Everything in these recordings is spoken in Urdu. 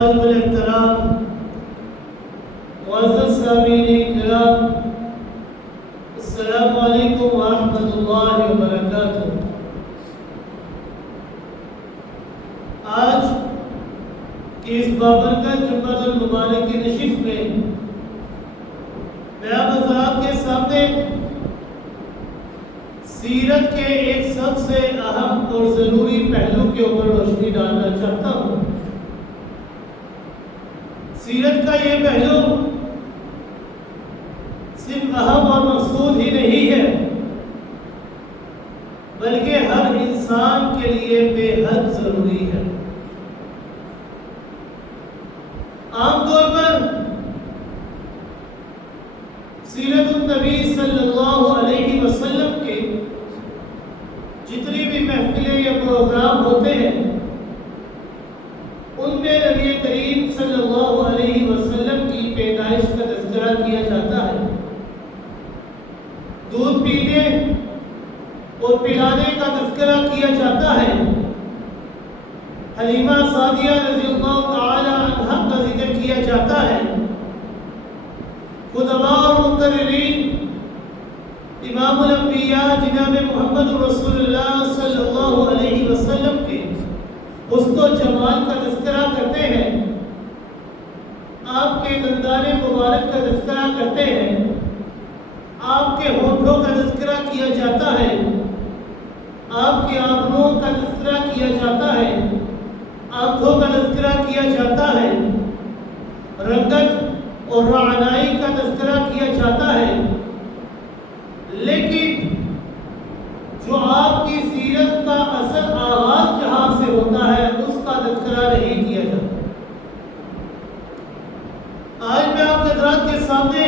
الاحترام معزز سامعین کرام، السلام علیکم ورحمۃ اللہ وبرکاتہ۔ آج کی اس بابرکت جمعۃ المبارک کی نشست میں میں آپ حضرات کے سامنے سیرت کے ایک سب سے اہم اور ضروری پہلو کے اوپر روشنی ڈالنا چاہتا ہوں۔ سیرت کا یہ پہلو صرف اہم اور مقصود ہی نہیں ہے، بلکہ ہر انسان کے لیے بے حد ضروری ہے۔ عام طور پر سیرت النبی صلی اللہ علیہ وسلم کے جتنی بھی محفلیں یا پروگرام ہوتے ہیں، ان میں نبی کریم صلی اللہ علیہ وسلم کی پیدائش کا تذکرہ کیا جاتا ہے، دودھ پینے اور پلانے کا تذکرہ کیا جاتا ہے، حلیمہ سعدیہ رضی اللہ تعالی عنہا کا ذکر کیا جاتا ہے، خطباء اور مقررین امام الانبیاء جناب محمد رسول اللہ صلی اللہ علیہ وسلم کے حسن و جمال کا تذکرہ کرتے ہیں، آپ کے دندان مبارک کا تذکرہ کرتے ہیں، آپ کے ہونٹوں کا تذکرہ کیا جاتا ہے، آپ کے آنکھوں کا تذکرہ کیا جاتا ہے، آنکھوں کا تذکرہ کیا جاتا ہے، رنگت اور رعنائی کا تذکرہ کیا جاتا ہے، لیکن جو آپ کی سیرت کا اصل آغاز جہاں سے ہوتا ہے اس کا تذکرہ نہیں کیا جاتا۔ آج میں آپ حضرات کے سامنے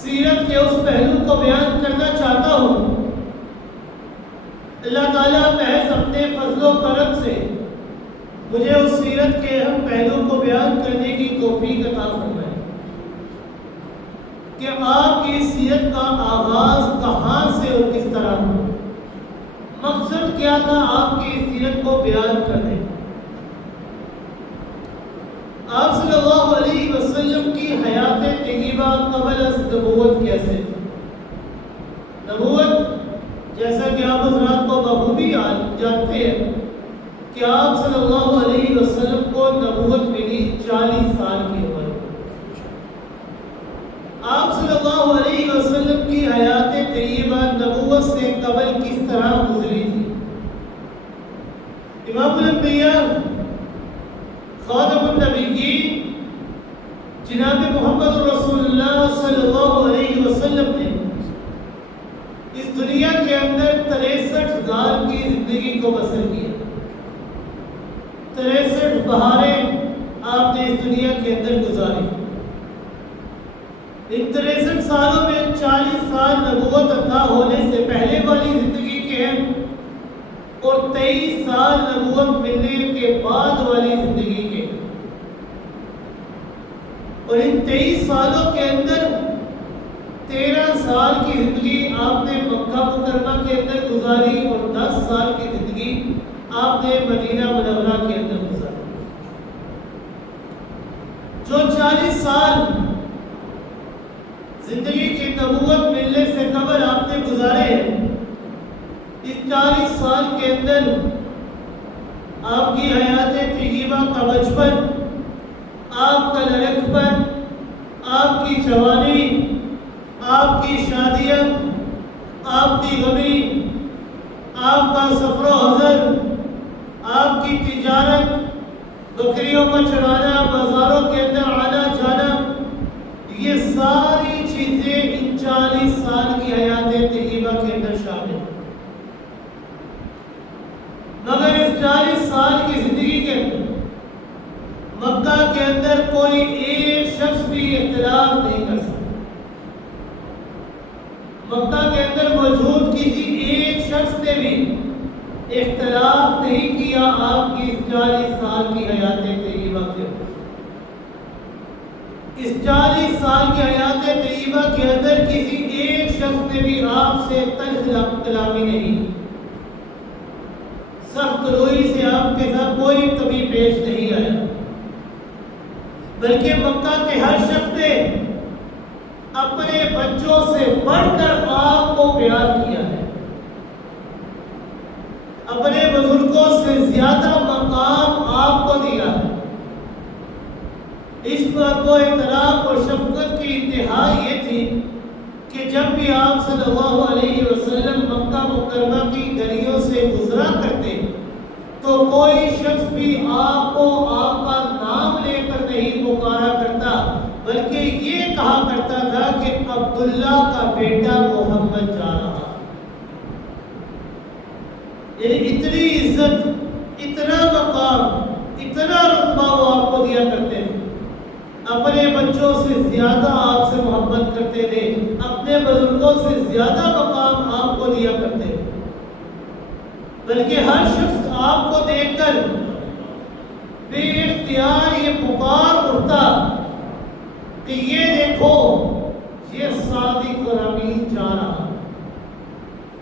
سیرت کے اس پہلو کو بیان کرنا چاہتا ہوں۔ اللہ تعالیٰ محض اپنے فضل و کرم سے مجھے اس سیرت کے اہم پہلو کو بیان کرنے کی توفیق عطا فرمائے کہ آپ کی سیرت کا آغاز کہاں سے اور کس طرح ہوا، مقصد کیا تھا آپ کی سیرت کو بیان کرنے کا۔ آپ صلی اللہ علیہ وسلم کی حیات طیبہ قبل از نبوت کیسے تھی؟ نبوت جیسا کہ آپ حضرات کو بخوبی جانتے ہیں کہ آپ صلی اللہ علیہ وسلم کو نبوت ملی 40 سال کی عمر۔ آپ صلی اللہ علیہ وسلم کی حیات طیبہ نبوت سے قبل کس طرح گزری تھی؟ امام الانبیاء خاتم النبیین جناب محمد رسول اللہ صلی اللہ علیہ وسلم نے اس دنیا کے اندر 63 سال کی زندگی کو بسر کیا۔ 63 بہاریں آپ نے اس دنیا کے اندر گزاری۔ ان 63 سالوں میں 40 سال نبوت عطا ہونے سے پہلے والی زندگی کے ہیں اور 23 سال نبوت ملنے کے بعد والی زندگی کے ہیں، اور ان 23 سالوں کے اندر 13 سال کی زندگی آپ نے مکہ مکرمہ کے اندر گزاری اور 10 سال کی زندگی آپ نے مدینہ منورہ کے اندر گزاری۔ جو 40 سال زندگی کی نبوت ملنے سے قبل آپ نے گزارے ہیں، اس 40 سال کے اندر آپ کی حیات طیبہ کا بچپن، آپ کا لڑکپن، آپ کی جوانی، آپ کی شادیاں، آپ کی غمی، آپ کا سفر و حضر، آپ کی تجارت، بکریوں کو چرانا، بازاروں کے اندر آنا جانا، یہ ساری چیزیں ان 40 سال کی حیات طیبہ کے اندر شامل ہیں۔ مگر اس 40 سال کی زندگی کے اندر مکہ کے اندر کوئی ایک شخص بھی اختلاف نہیں کر سکتا۔ مکہ کے اندر موجود کسی ایک شخص نے بھی اختلاف نہیں کیا آپ کی اس 40 سال کی حیات طیبہ کے اندر۔ اس 40 سال کی حیات طیبہ کے اندر کسی ایک شخص نے بھی آپ سے تلخ کلامی نہیں، سخت روئی سے آپ آپ کے ساتھ کوئی کمی پیش نہیں آیا، بلکہ مکہ کے ہر شخص نے اپنے بچوں سے بڑھ کر آپ کو پیار کیا ہے، اپنے بزرگوں سے زیادہ مقام آپ کو دیا ہے۔ اس پر وہ احترام اور شفقت کی انتہا یہ تھی کہ جب بھی آپ صلی اللہ علیہ وسلم مکہ مکرمہ کی گلیوں سے گزرا کرتے تو کوئی شخص بھی آپ کو آپ کا نام لے کر نہیں پکارا کرتا، بلکہ یہ کہا کرتا تھا کہ عبداللہ کا بیٹا محمد جا رہا۔ یعنی اتنی عزت، اتنا مقام، اتنا رتبہ وہ آپ کو دیا کرتے تھے، اپنے بچوں سے زیادہ آپ سے محبت کرتے تھے، اپنے بزرگوں سے زیادہ مقام آپ کو دیا کرتے تھے، بلکہ ہر شخص آپ کو دیکھ کر بے اختیار یہ پکار اٹھتا کہ یہ دیکھو یہ صادق اور امین جا رہا۔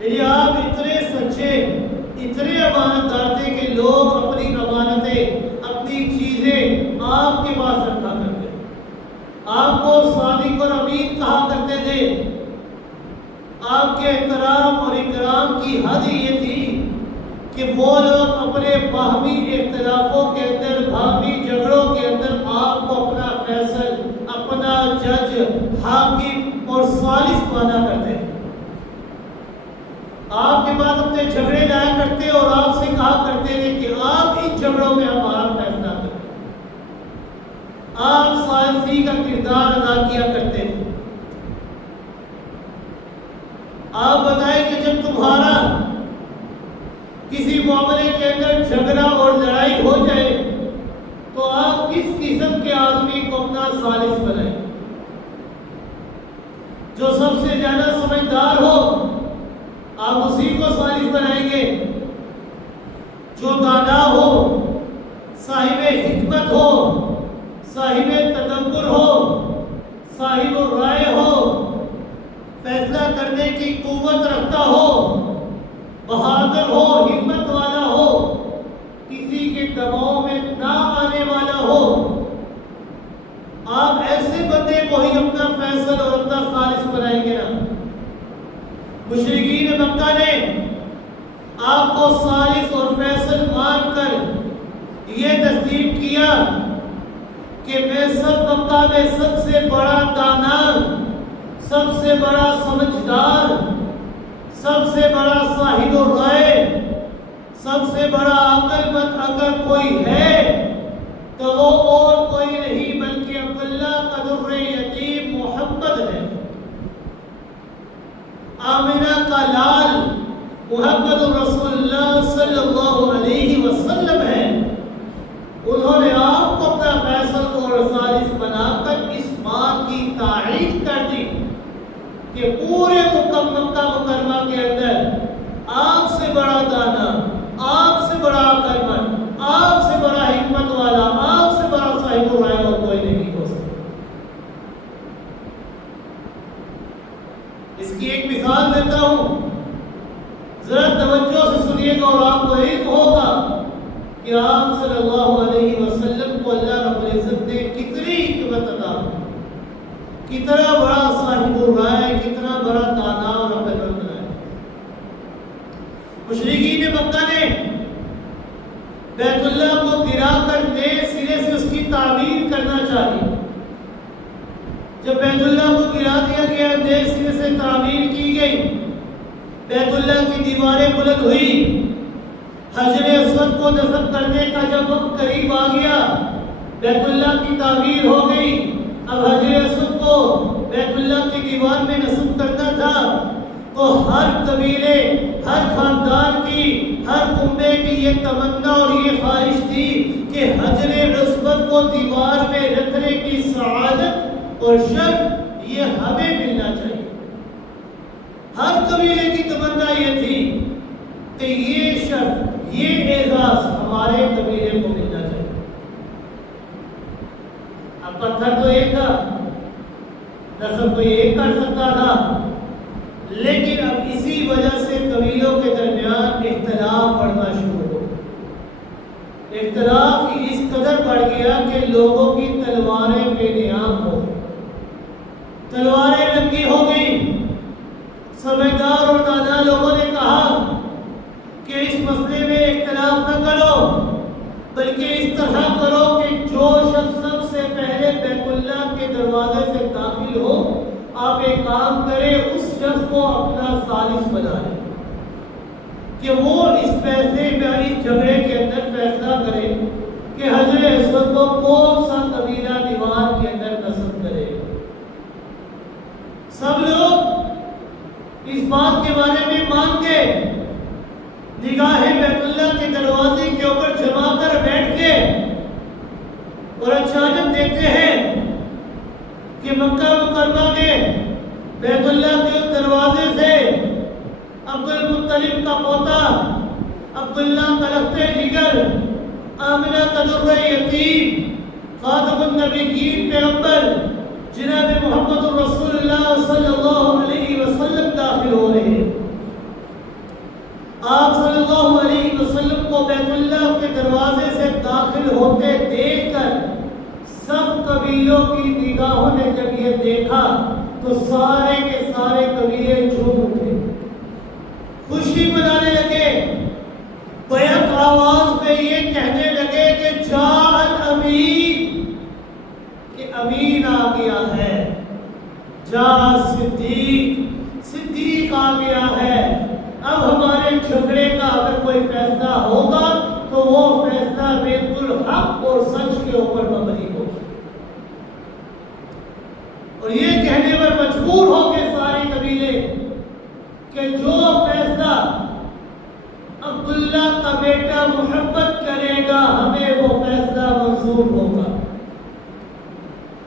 یعنی آپ اتنے سچے، اتنے امانت دار تھے کہ لوگ اپنی امانتیں، اپنی چیزیں آپ کے پاس رکھا کرتے، آپ کو صادق اور امین کہا کرتے تھے۔ آپ کے احترام اور اکرام کی حد یہ تھی کہ وہ لوگ اپنے باہمی اختلافوں کے اندر، باہمی جھگڑوں کے اندر آپ کو اپنا فیصل، اپنا جج، حاکم اور ثالث مانا کرتے تھے۔ آپ کے بعد اپنے جھگڑے لایا کرتے اور آپ سے کہا کرتے تھے کہ آپ ان جھگڑوں میں ہمارا فیصلہ کریں۔ آپ ثالثی کا کردار ادا کیا کرتے تھے۔ آپ بتائیں کہ جب تمہارا کسی معاملے کے اندر جھگڑا اور لڑائی ہو جائے تو آپ کس قسم کے آدمی کو اپنا ثالث بنائیں؟ جو سب سے زیادہ سمجھدار ہو آپ اسی کو ثالث بنائیں گے، جو دانا ہو، صاحب حکمت ہو، صاحب تدبر ہو، صاحب رائے ہو، فیصلہ کرنے کی قوت رکھتا ہو، بہادر ہو، ہمت والا ہو، کسی کے دباؤ میں نہ آنے والا ہو، آپ ایسے بندے کو ہی اپنا فیصل اور اپنا ثالث بنائیں گے نا۔ مشرکین مکہ نے آپ کو ثالث اور فیصل مان کر یہ تسلیم کیا کہ میں سب مکہ میں سب سے بڑا دانا، سب سے بڑا سمجھدار، سب سے بڑا صاحب رائے، سب سے بڑا عقل مند اگر کوئی ہے تو وہ اور کوئی نہیں بلکہ عبداللہ کا در یتیم محمد ہے، آمنہ کا لال محمد رسول اللہ صلی اللہ علیہ وسلم ہے۔ انہوں نے آپ کو اپنا فیصل اور ثالث بنا کر اس بات کی تائید کر دی کہ پورے مکہ مکرمہ کے اندر آپ سے بڑا دانا، آپ سے بڑا عقل مند، آپ سے بڑا حکمت والا، آپ سے بڑا صاحب رائے اور کوئی نہیں ہو سکتا۔ اس کی ایک مثال دیتا ہوں، ذرا توجہ سے سنیے گا اور آپ کو علم ہوگا کہ آپ صلی اللہ علیہ وسلم کو اللہ رب العزت نے کتنی حکمت عطا کی، کتنا بڑا صاحب رائے، کتنا بڑا دانا اور عقل مند بنایا۔ مشرکین مکہ نے بیت اللہ کو گرا کر نئے سرے سے اس کی تعمیر کرنا چاہی۔ جب بیت اللہ کو گرا دیا گیا، نئے سرے سے تعمیر کی گئی، بیت اللہ کی دیواریں بلند ہوئی، حجر اسود کو نصب کرنے کا جب وقت قریب آ گیا، بیت اللہ کی تعمیر ہو گئی، اب حجر اسود کو بیت اللہ کی دیوار میں نصب کرنا تھا، تو ہر قبیلے، ہر خاندان کی، ہر کنبے کی یہ تمنا اور یہ خواہش تھی کہ حجر اسود کو دیوار میں رکھنے کی سعادت اور شرف یہ ہمیں ملنا چاہیے۔ ہر قبیلے کی تمنا یہ تھی کہ یہ شرف، یہ اعزاز ہمارے قبیلے کو ملنا چاہیے۔ اب پتھر تو ایک تھا، نسب کوئی ایک کر سکتا تھا، لیکن اب اسی وجہ سے قبیلوں کے درمیان اختلاف بڑھنا شروع ہو گیا۔ اختلاف اس قدر بڑھ گیا کہ لوگوں کی تلواریں بے نیام ہو گئی، تلواریں ننگی ہو گئی۔ سمجھدار اور دانا لوگوں نے کہا کہ اس مسئلے میں اختلاف نہ کرو، بلکہ اس طرح کرو کہ جو شخص سب سے پہلے بیت اللہ کے دروازے سے داخل ہو، آپ ایک کام کریں، اس شخص کو اپنا ثالث بنا لیں کہ وہ اس فیصلے میں، اس جھگڑے کے اندر فیصلہ کرے کہ حجر اسود کو کون سا قبیلہ دیوار کے اندر نصب کرے۔ سب لوگ اس بات کے بارے میں مان گئے، نگاہیں بیت اللہ کے دروازے کے اوپر جما کر بیٹھ کے، اور اچانک دیکھتے ہیں کہ مکہ مکرمہ میں بیت اللہ کے دروازے سے عبد المطلب کا پوتا عبداللہ کا لخت جگر، آمنہ کا درہ یتیم، خاتم النبیین پیغمبر جناب محمد رسول اللہ صلی اللہ علیہ وسلم داخل ہو رہے ہیں۔ آپ صلی اللہ علیہ وسلم کو بیت اللہ کے دروازے سے داخل ہوتے دیکھ کر سب قبیلوں کی نگاہوں نے جب یہ دیکھا تو سارے کے سارے قبیلے جھوم اٹھے، خوشی منانے لگے، بیک آواز میں یہ کہنے لگے کہ جاء الامین، کہ امین آ گیا ہے، جاء صدیق، صدیق آ گیا ہے۔ اب ہمارے جھگڑے کا اگر کوئی فیصلہ ہوگا تو وہ فیصلہ بالکل حق اور سچ کے اوپر مبنی ہوگا۔ اور یہ کہنے پر مجبور ہو کے سارے قبیلے کہ جو فیصلہ عبداللہ کا بیٹا محمد کرے گا ہمیں وہ فیصلہ منظور ہوگا۔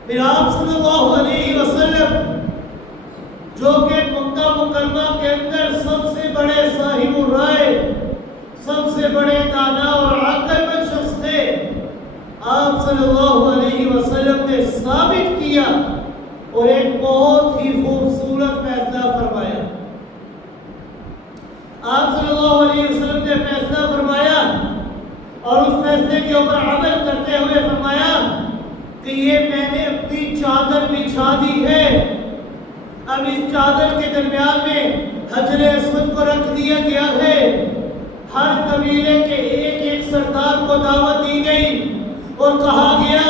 پھر آپ صلی اللہ علیہ وسلم جو کہ مکہ مکرمہ کے اندر سب سے بڑے صاحب الرائے، سب سے بڑے دانا اور عاقل مند شخص تھے، آپ صلی اللہ علیہ وسلم نے ثابت کیا اور ایک بہت ہی خوبصورت فیصلہ فرمایا۔ آپ صلی اللہ علیہ وسلم نے فیصلہ فرمایا اور اس فیصلے کے اوپر عمل کرتے ہوئے فرمایا کہ یہ میں نے اپنی چادر بچھا دی ہے، اب اس چادر کے درمیان میں حجر اسود کو رکھ دیا گیا ہے، ہر قبیلے کے ایک ایک سردار کو دعوت دی گئی اور کہا گیا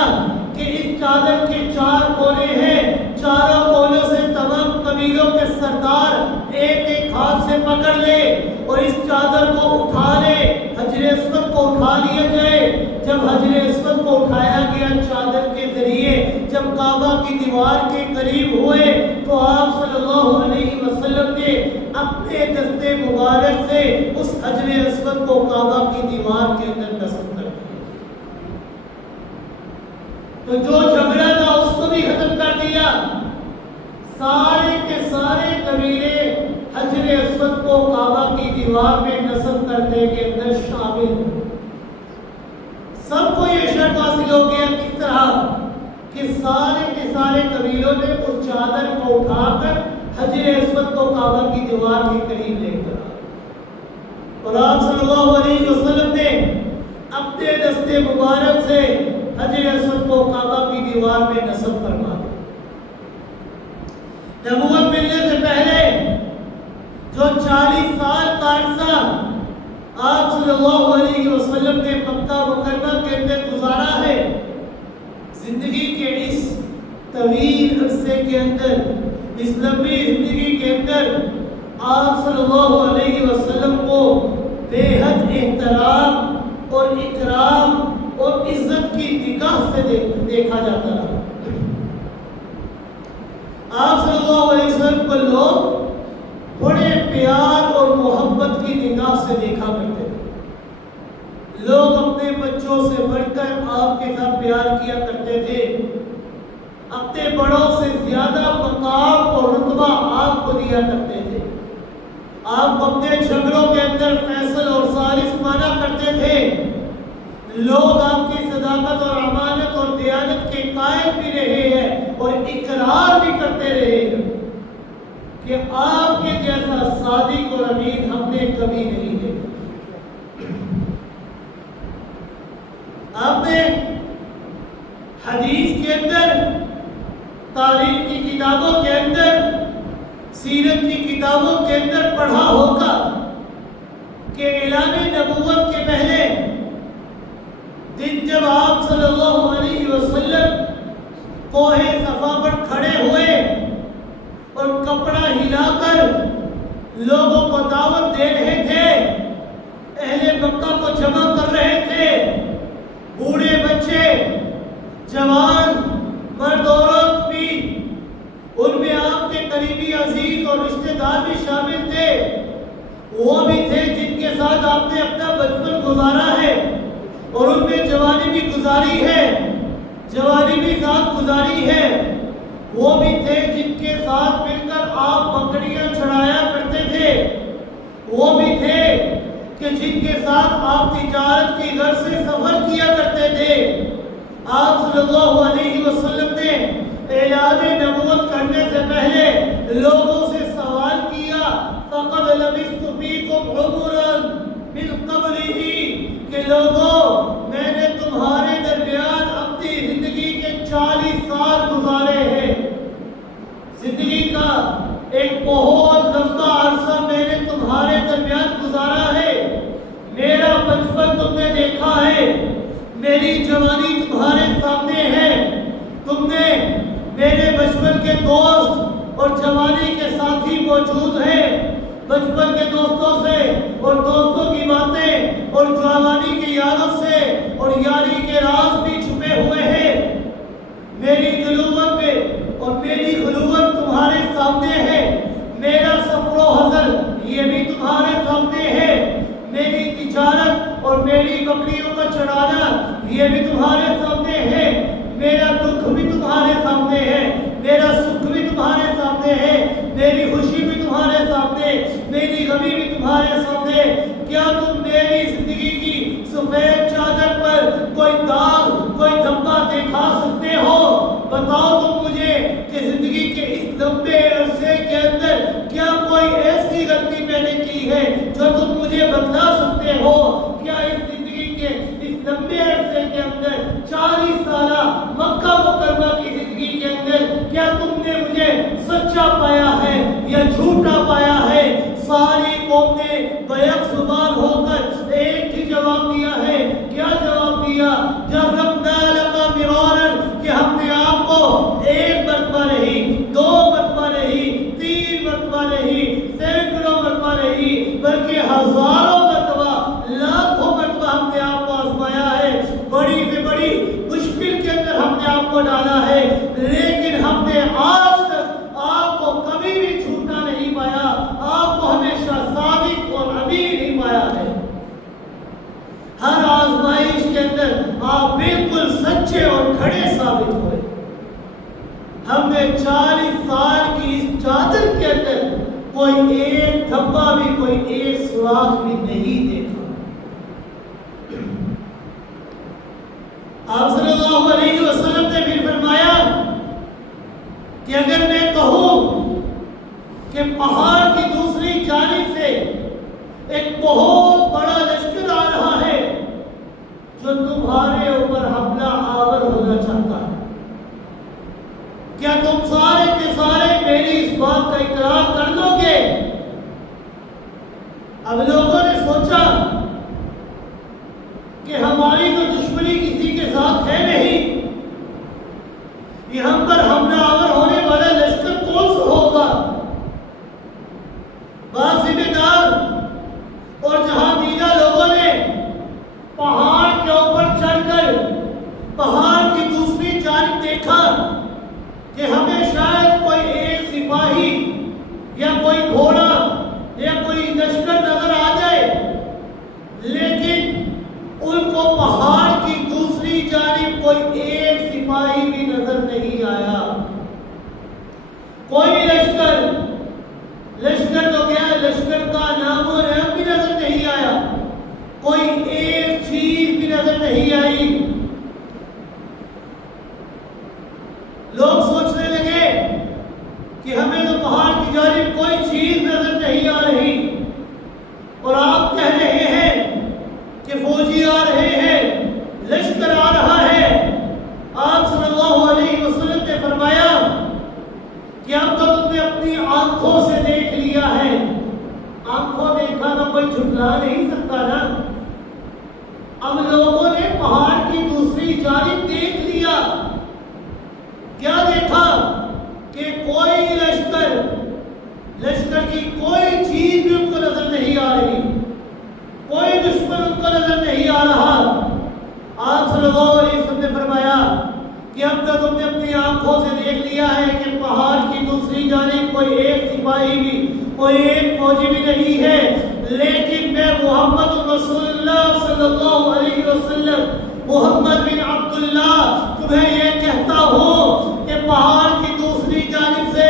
کہ اس چادر کے 4 کونے ہیں، چاروں کونوں سے تمام قبیلوں کے سردار ایک ایک ہاتھ سے پکڑ لے اور اس چادر کو اٹھا لے، حجر اسود کو اٹھا لیا جائے۔ جب حجر اسود کو اٹھایا گیا چادر کے ذریعے، جب کعبہ کی دیوار کے قریب ہوئے تو آپ صلی اللہ علیہ وسلم نے اپنے دستے مبارک سے اس حجر اسود کو کعبہ کی دیوار کے اندر نصب کر دیا، تو جو جھگڑا تھا اس کو بھی ختم کر دیا۔ سارے کے سارے قبیلے حجر اسود کو کعبہ کی دیوار میں نصب کرنے کے اندر شامل ہوئے۔ سب کو یہ شرط حاصل ہو گیا کس طرح کہ سارے کے سارے قبیلوں نے اس چادر کو اٹھا کر حجر اسود کو کعبہ کی دیوار کے قریب لے کر آئے، اور آپ صلی اللہ علیہ وسلم نے اپنے دستے مبارک سے حجر اسود کو کعبہ کی دیوار میں نصب فرما دیا۔ نبوت ملنے سے پہلے جو 40 سال کا عرصہ آپ صلی اللہ علیہ وسلم نے مکہ مکرمہ کے اندر گزارا ہے، زندگی کے اس طویل عرصے کے اندر، اس لمبی زندگی کے اندر آپ صلی اللہ علیہ وسلم کو بے حد احترام اور اکرام اور عزت کی نگاہ سے دیکھا جاتا رہا۔ آپ صلی اللہ علیہ وسلم کو لوگ بڑے پیار اور محبت کی نگاہ سے دیکھا کرتے تھے، لوگ اپنے بچوں سے بڑھ کر آپ کے ساتھ پیار کیا کرتے تھے، اپنے بڑوں سے زیادہ مقام اور رتبہ آپ کو دیا کرتے تھے، آپ اپنے جھگڑوں کے اندر فیصل اور ثالث مانا کرتے تھے، لوگ آپ کی صداقت اور امانت اور دیانت کے قائل بھی رہے ہیں اور اقرار بھی کرتے رہے ہیں کہ آپ کے جیسا صادق اور امین ہم نے کبھی نہیں دیکھا۔ حدیث کے اندر، تاریخ کی کتابوں کے اندر، سیرت کی کتابوں کے اندر پڑھا ہوگا کہ اعلان نبوت کے پہلے دن جب آپ صلی اللہ علیہ وسلم کوہ صفا پر کھڑے ہوئے اور کپڑا ہلا کر لوگوں کو دعوت دے رہے تھے، اہل مکہ کو جمع کر رہے تھے، بوڑھے بچے، جوان، مرد عورت بھی، ان میں آپ کے قریبی عزیز اور رشتہ دار بھی شامل تھے، وہ بھی تھے جن کے ساتھ آپ نے اپنا بچپن گزارا ہے اور ان میں جوانی بھی گزاری ہے، جوانی بھی ساتھ گزاری ہے، وہ بھی تھے جن کے ساتھ مل کر آپ بکریاں چڑھایا کرتے تھے، وہ بھی تھے کہ جن کے ساتھ آپ تجارت کی غرض سے سفر کیا کرتے تھے۔ آپ صلی اللہ علیہ وسلم نے اعلان نبوت کرنے سے پہلے لوگوں سے سوال کیا، فَقَدْ لَبِثْتُ فِيكُمْ عُمُرًا مِنْ قَبْلِهِ، کہ لوگوں میں نے تمہارے درمیان اپنی زندگی کے 40 سال گزارے ہیں، زندگی کا ایک بہت لمبا عرصہ میں نے تمہارے درمیان گزارا ہے، میرا بچپن تم نے دیکھا ہے، میری جوانی تمہارے سامنے ہے، تم نے میرے بچپن کے دوست اور جوانی کے ساتھی موجود ہیں، بچپن کے دوستوں سے اور دوستوں کی باتیں اور جوانی کی یادوں سے اور یاری کے راز بھی چھپے ہوئے ہیں، میری خلوت میں اور میری خلوت تمہارے سامنے ہے، میرا سفر و حضر یہ بھی تمہارے سامنے ہے، میری تجارت اور میری بکریوں کا چڑھانا یہ بھی تمہارے سامنے ہے، میرا دکھ بھی تمہارے سامنے ہے، میرا سکھ بھی تمہارے سامنے ہے، میری خوشی بھی تمہارے سامنے، میری غمی بھی تمہارے سامنے۔ کیا تم میری زندگی کی سفید چادر پر کوئی داغ، کوئی دھبا دکھا سکتے ہو؟ بتاؤ تم مجھے کہ زندگی کے اس لمبے عرصے کے اندر کیا کوئی ایسی غلطی میں نے کی ہے جو تم مجھے بتلا سکتے ہو؟ کیا اس زندگی کے اس لمبے عرصے کے اندر 40 سالہ مکہ مکرمہ کی زندگی کے اندر کیا تم نے مجھے سچا پایا ہے یا جھوٹا پایا ہے؟ ساری قوم نے بیک زبان ہو کر ایک ہی جواب دیا ہے۔ کیا جواب دیا؟ جربنا لکا مرارا، کہ ہم نے آپ کو ایک مرتبہ نہیں، 2 مرتبہ نہیں، 3 مرتبہ نہیں، سینکڑوں مرتبہ نہیں، بلکہ ہزاروں مرتبہ، لاکھوں مرتبہ ہم نے آپ کو آزمایا ہے، بڑی سے بڑی مشکل کے اندر ہم نے آپ کو ڈالا ہے، لیکن ہم نے آج تک آپ کو کبھی بھی جھوٹا نہیں پایا، آپ کو ہمیشہ صادق اور امین ہی پایا ہے۔ ہر آزمائش کے اندر آپ بالکل سچے اور کھڑے ثابت ہوئے۔ ہم نے 40 سال کی اس چادر کے اندر کوئی ایک دھبا بھی، کوئی ایک سوراخ بھی نہیں دیکھا۔ آپ صلی اللہ علیہ وسلم نے پھر فرمایا کہ اگر میں کہوں کہ پہاڑ کی دوسری جانب سے ایک بہت بڑا لشکر آ رہا ہے جو تمہارے اوپر حملہ آور ہونا چاہتا ہے، کیا تم سارے کے سارے میری اس بات کا اقرار کر لو گے؟ اب لوگوں نے سوچا کہ ہماری تو دشمنی کسی کے ساتھ ہے نہیں، یہ ہم پر حملہ آور ہونے والا لشکر کون سا ہوگا؟ بعض ذمہ دار اور جہاں دیدہ لوگوں نے پہاڑ کے اوپر چڑھ کر پہاڑ کی دوسری جانب دیکھا کہ ہمیں شاید کوئی ایک سپاہی یا کوئی گھوڑا یا کوئی لشکر نظر آ جائے، لیکن ان کو پہاڑ کی دوسری جانب کوئی ایک سپاہی بھی نظر نہیں آیا، کوئی لشکر تو گیا، لشکر کا نام و نام بھی نظر نہیں آیا، کوئی ایک چیز بھی نظر نہیں آئی۔ لوگ سوچنے لگے کہ ہمیں تو پہاڑ کی جانب کوئی چیز نظر نہیں آ رہی، اور آپ کہہ رہے ہیں کہ فوجی آ رہے ہیں، لشکر آ رہا ہے۔ آپ صلی کی کوئی چیز بھی ان کو نظر نہیں آ رہی، کوئی دشمن ان کو نظر نہیں آ رہا۔ آپ صلی اللہ علیہ وسلم نے فرمایا کہ اب تک تم نے اپنی آنکھوں سے دیکھ لیا ہے کہ پہاڑ کی دوسری جانب کوئی ایک سپاہی بھی، کوئی ایک فوجی بھی نہیں ہے، لیکن میں محمد رسول اللہ صلی اللہ علیہ وسلم، محمد بن عبداللہ تمہیں یہ کہتا ہوں کہ پہاڑ کی دوسری جانب سے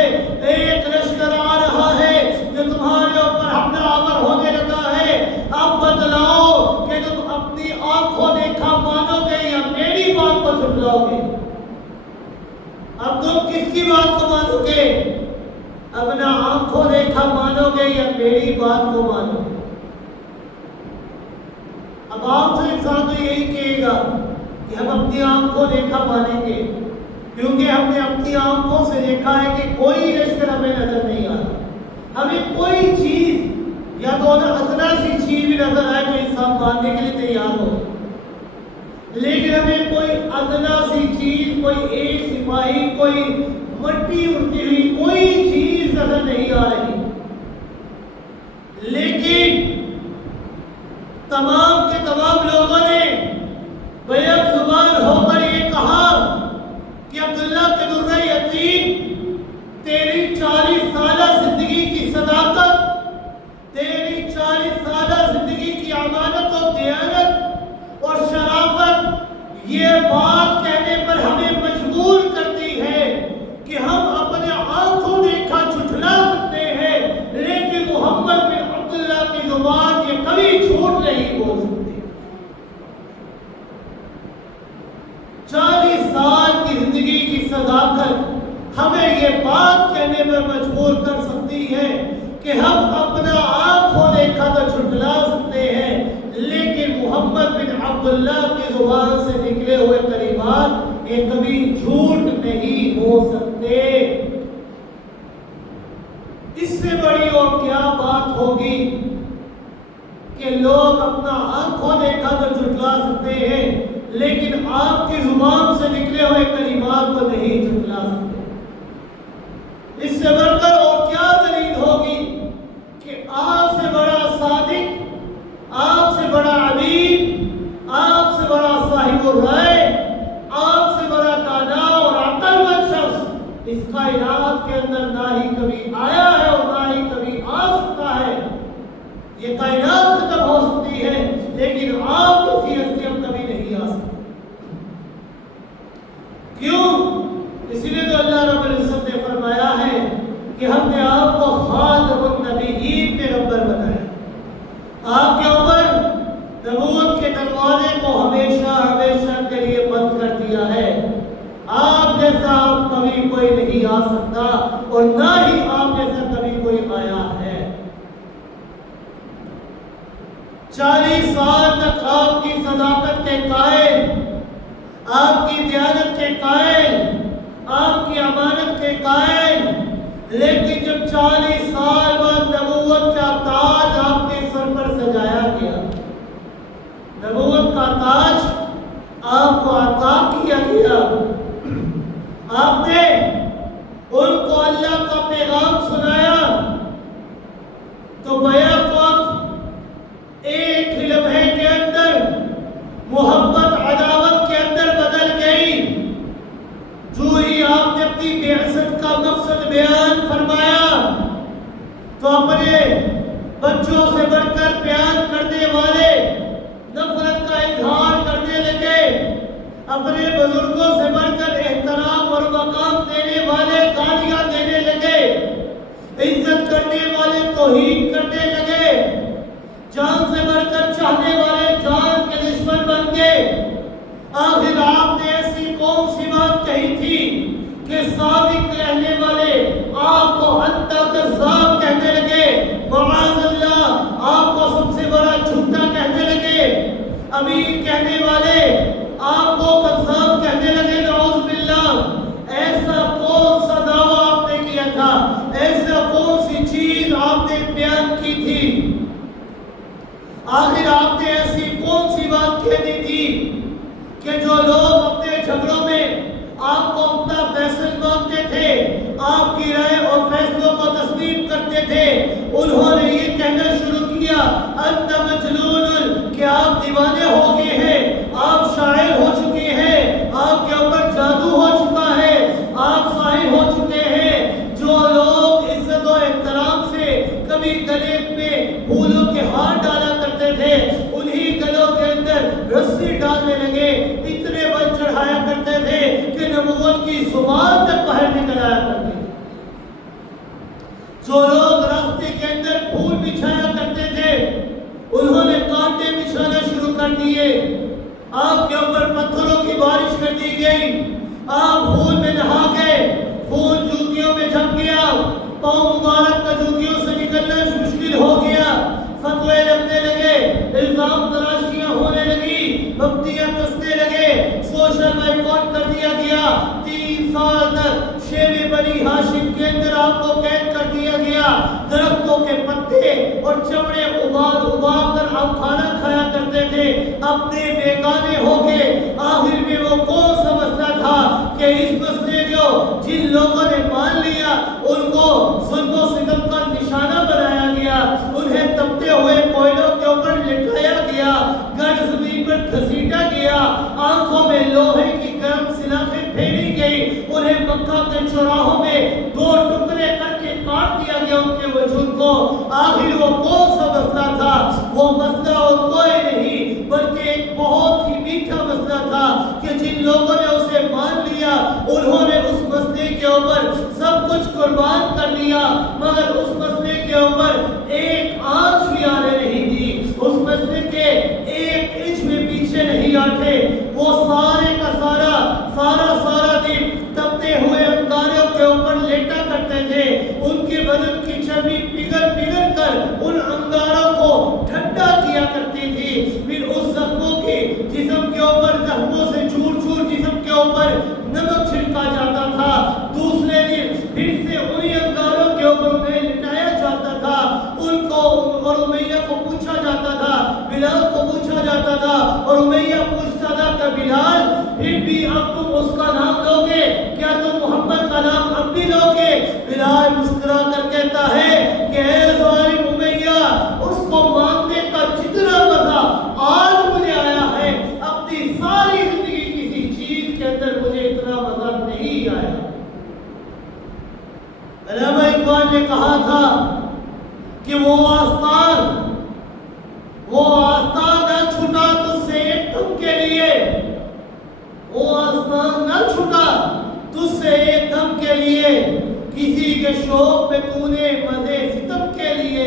ایک لشکر آ رہا ہے جو تمہارے اوپر حملہ آور ہونے لگا ہے۔ اب بتلاؤ کہ تم اپنی آنکھوں دیکھا مانو گے یا میری بات کو جھٹلاؤ گے؟ اب تم کس کی بات کو مانو گے؟ اپنا آنکھوں دیکھا مانو گے یا میری بات کو مانو گے؟ اب آپ سے انسان تو یہی کہے گا کہ ہم اپنی آنکھوں دیکھا مانیں گے، کیونکہ ہم نے اپنی آنکھوں سے دیکھا ہے کہ کوئی لشکر ہمیں نظر نہیں آ رہا، ہمیں کوئی چیز یا تو ادنا سی چیز بھی نظر آئے تو انسان ماننے کے لیے تیار ہو، لیکن ہمیں کوئی ادنا سی چیز، کوئی ایک سپاہی، کوئی مٹی اڑتی ہوئی کوئی چیز نظر نہیں آ رہی، لیکن تمام کے تمام لوگوں نے بیک زبان ہو کر یہ کہا کہ عبداللہ کے درہ یتیم، تیری 40 سالہ زندگی کی صداقت، تیری 40 سالہ زندگی کی امانت و دیانت اور شرافت یہ بات کہنے پر ہمیں مجبور کرتی ہے کہ ہم اپنے آنکھوں دیکھا جھٹلا سکتے ہیں، لیکن محمد بن عبداللہ کی زبان یہ کبھی جھوٹ نہیں بول سکتی۔ 40 سال کی زندگی کی صداقت ہمیں یہ بات کہنے پر مجبور کر سکتی ہے کہ ہم اپنا آنکھوں دیکھا تو جھٹلا سکتے ہیں، لیکن محمد بن عبداللہ کی زبان سے نکلے ہوئے کلمات یہ کبھی جھوٹ نہیں ہو سکتے۔ اس سے بڑی اور کیا بات ہوگی کہ لوگ اپنا آنکھوں دیکھا تو جھٹلا سکتے ہیں، لیکن آپ کی زبان سے نکلے ہوئے کلمات کو نہیں جھٹلا سکتے۔ اس سے بڑھ کر اور کیا دلیل ہوگی کہ آپ سے بڑا صادق، آپ سے بڑا عبید، آپ سے بڑا صاحب الرائے، آپ سے بڑا دانا اور عقل مند شخص اس کائنات کے اندر نہ ہی کبھی آیا ہے اور نہ ہی کبھی آ سکتا ہے۔ یہ کائنات ختم ہو سکتی ہے لیکن آپ کی حیثیت کبھی نہیں آ سکتی۔ کیوں؟ اسی لیے تو اللہ رب العزت نے فرمایا ہے کہ ہم نے آپ کو خاتم النبیین پیغمبر بنایا، آپ کے اوپر نبوت کے دروازے کو ہمیشہ ہمیشہ کے لیے بند کر دیا ہے۔ آپ جیسا آپ کبھی کوئی نہیں آ سکتا اور نہ ہی آپ جیسا کبھی کوئی آیا ہے۔ 40 سال تک آپ کی صداقت کے قائل، آپ کی دیانت کے قائل، آپ کی امانت کے قائل، لیکن جب 40 سال بعد نبوت کا تاج آپ کے سر پر سجایا گیا، نبوت کا تاج آپ کو عطا کیا گیا، آپ نے ان کو اللہ کا پیغام سنایا، تو بیک وقت ایک لمحے کے اندر محبت عداوت کے اندر بدل گئی۔ جو ہی آپ نے اپنی بعثت کا مقصد بیان فرمایا تو اپنے بچوں سے بڑھ کر بیان کرنے والے نفرت کا اظہار کرنے لگے، اپنے بزرگوں سے بڑھ کر احترام اور مقام دینے والے گالیاں دینے لگے، عزت کرنے والے توہین کرنے لگے، جان سے بڑھ کر چاہنے والے جان کے دشمن بن گئے۔ آخر آپ نے ایسی کون سی بات کہی تھی کہ صادق رہنے والے آپ کو حتی کذاب کہنے لگے، معاذ اللہ آپ کو سب سے بڑا جھوٹا کہنے لگے، امین کہنے والے آپ کو کذاب کہنے لگے، نعوذ باللہ۔ ایسا کون سا دعویٰ آپ نے کیا تھا، ایسا کون سی چیز آپ نے بیان کی تھی، آخر آپ نے ایسی کون سی بات کہہ دی تھی کہ جو لوگ اپنے جھگڑوں میں آپ کو اپنا فیصل مانگتے تھے، آپ کی رائے اور فیصلوں کو تسلیم کرتے تھے، آپ خون میں نہا گئے، خون جوتیوں میں جم گیا، پاؤں مبارک کا جوتیوں سے نکلنا مشکل ہو گیا، فتوے لگنے لگے، الزام تراشیاں ہونے لگی، بھکتیاں کسنے لگے، سوشل بائیکاٹ کر دیا گیا، 3 سال تک شیب بنی ہاشم کے اندر آپ کو قید کر دیا گیا، درختوں کے پتے اور چمڑے ابال ابال کر آپ کھانا کھایا کرتے تھے، اپنے بیگانے ہو گئے۔ آخر میں وہ کون سا مسئلہ تھا کہ اس مسئلے کو جن لوگوں نے مان لیا ان کو ظلم و ستم کا نشانہ بنایا گیا، انہیں تپتے ہوئے کوئلوں کے اوپر لٹایا گیا، گرد زمین پر گھسیٹا گیا، آنکھوں میں لوہے کی گرم سلاخیں پھیری گئی، انہیں مکہ کے چوراہوں میں 2 ٹکڑے کر کے کاٹ دیا گیا ان کے وجود کو۔ آخر وہ کون سا مسئلہ تھا؟ وہ مسئلہ اور کوئی نہیں بلکہ ایک بہت ہی میٹھا مسئلہ تھا کہ جن لوگوں نے اسے مان لیا انہوں نے اس مسئلے کے اوپر سب کچھ قربان کر دیا، مگر اس مسئلے کے اوپر ایک آنچ بھی آنے نہیں دی، اس مسئلے کے ایک انچ میں پیچھے نہیں آتے۔ وہ سارے کا سارا دن تپتے ہوئے انگاروں کے اوپر لیٹا کرتے تھے، ان کے بدن کی چربی پگھل کر ان انگاروں کو ٹھنڈا کیا کرتی تھی، پھر اس زخموں کے جسم کے اوپر زخموں سے چور جسم کے اوپر نمک چھڑکا جاتا تھا، دوسرے دن پھر سے انہی انگاروں کے اوپر انہیں لٹایا جاتا تھا، ان کو اور امیہ کو پوچھا جاتا تھا، بلال کو پوچھا جاتا تھا اور امیہ پوچھتا تھا کہ بلال پھر بھی اب تم اس کا نام لو گے؟ کیا تم محمد کا نام اب بھی لو گے؟ بلال مسکرا کر کہتا ہے کہ اے ظالم امیہ، اس کو ماننے کا جتنا مزہ آج مجھے آیا ہے اپنی ساری زندگی کسی چیز کے اندر مجھے اتنا مزہ نہیں آیا۔ علامہ اقبال نے کہا تھا کہ وہ آستان نہ چھوٹا تجھ سے ایک دم کے لیے، وہ آستان نہ چھوٹا تجھ سے ایک دم کے لیے، کسی کے شوق میں تو نے مزے ستم کے لیے،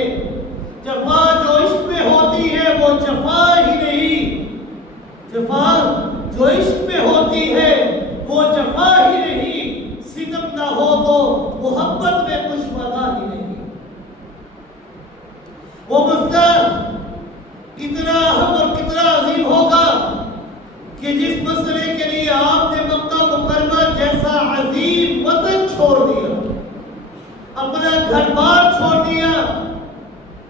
جفا جو عشق میں ہوتی ہے وہ جفا ہی نہیں، جفا جو عشق میں ہوتی ہے وہ جفا ہی نہیں، ستم نہ ہو تو محبت میں کچھ مزہ ہی نہیں۔ وہ مسئلہ کتنا اہم اور کتنا عظیم ہوگا کہ جس مسئلے کے لیے آپ نے مکہ مکرمہ جیسا عظیم وطن چھوڑ دیا، اپنا گھر بار چھوڑ دیا،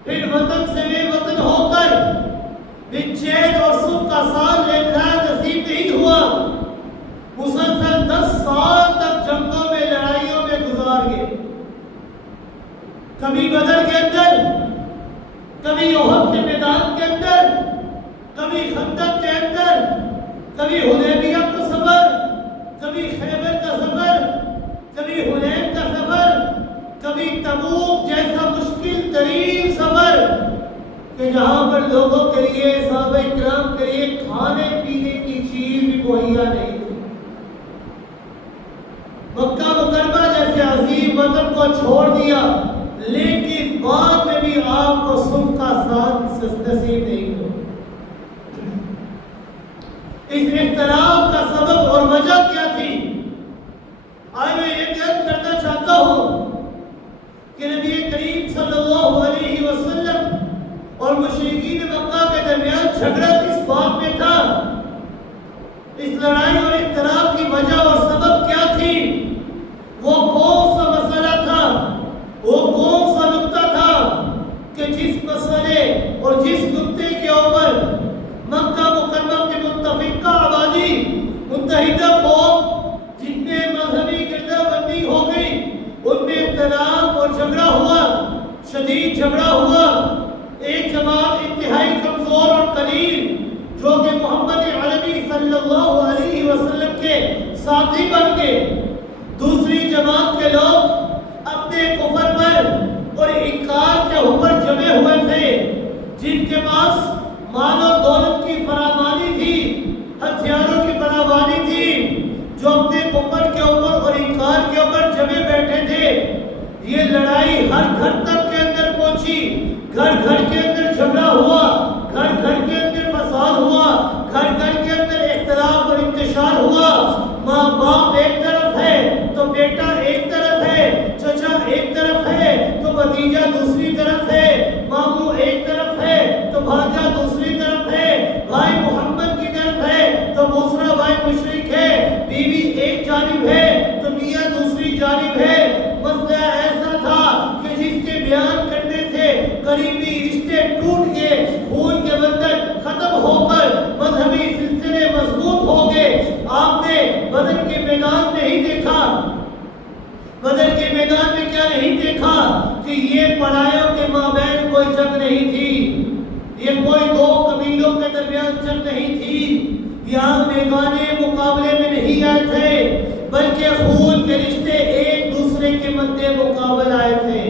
پھر وطن سے بے وطن ہو کر بن چین اور سکھ کا سال لینا نصیب نہیں ہوا، مسلسل 10 سال تک جنگوں میں لڑائیوں میں گزار گئے، کبھی بدر کے اندر، کبھی احد کے میدان کے اندر، کبھی خندق کے اندر، کبھی حدیبیہ کا سفر، کبھی خیبر کا سفر، کبھی حنین کا سفر، کبھی تبوک جیسا مشکل ترین سفر کہ جہاں پر لوگوں کے لیے، صحابہ کرام کے لیے کھانے پینے کی چیز بھی مہیا نہیں تھی۔ مکہ مکرمہ جیسے عظیم وطن کو چھوڑ دیا، لیکن بعد میں بھی آپ کو سکھ کا ساتھ نصیب نہیں ہوا۔ اس اختلاف کا سبب اور وجہ کیا تھی؟ آج میں یہ بیان کرنا چاہتا ہوں کہ نبی کریم صلی اللہ علیہ وسلم اور مشرکین مکہ کے درمیان جھگڑا کس بات میں تھا؟ اس لڑائی اور اختلاف کی وجہ اور سبب کیا تھی؟ وہ کون سا مسئلہ تھا؟ وہ کون سا نقطہ تھا کہ جس مسئلے اور جس نقطے کے اوپر مکہ مکرمہ کی متفقہ آبادی، متحدہ قوم، جتنے مذہبی گردہ بندی ہو گئی، ان میں اختلاف اور جھگڑا ہوا، شدید جھگڑا ہوا۔ ایک جماعت انتہائی کمزور اور قلیل جو کہ محمد عربی صلی اللہ علیہ وسلم کے ساتھی بن گئے، دوسری جماعت کے لوگ اپنے کفر پر اور انکار کے اوپر جمے ہوئے تھے، جن کے پاس مال و دولت کی فراوانی تھی، ہتھیاروں کی فراوانی تھی، جو اپنے کفر کے اوپر اور انکار کے اوپر جمے بیٹھے تھے۔ یہ لڑائی ہر گھر تک کے اندر پہنچی، گھر گھر کے اندر جھگڑا ہوا، گھر گھر کے اندر فساد ہوا، گھر گھر کے اندر اختلاف اور انتشار ہوا، ماں باپ کے میدان میں کیا نہیں دیکھا کہ یہ پڑھائیوں کے مابین کوئی جنگ نہیں تھی، یہ کوئی دو قبیلوں کے درمیان جنگ نہیں تھی، یہاں میدان مقابلے میں نہیں آئے تھے بلکہ خون کے رشتے ایک دوسرے کے مد مقابل آئے تھے۔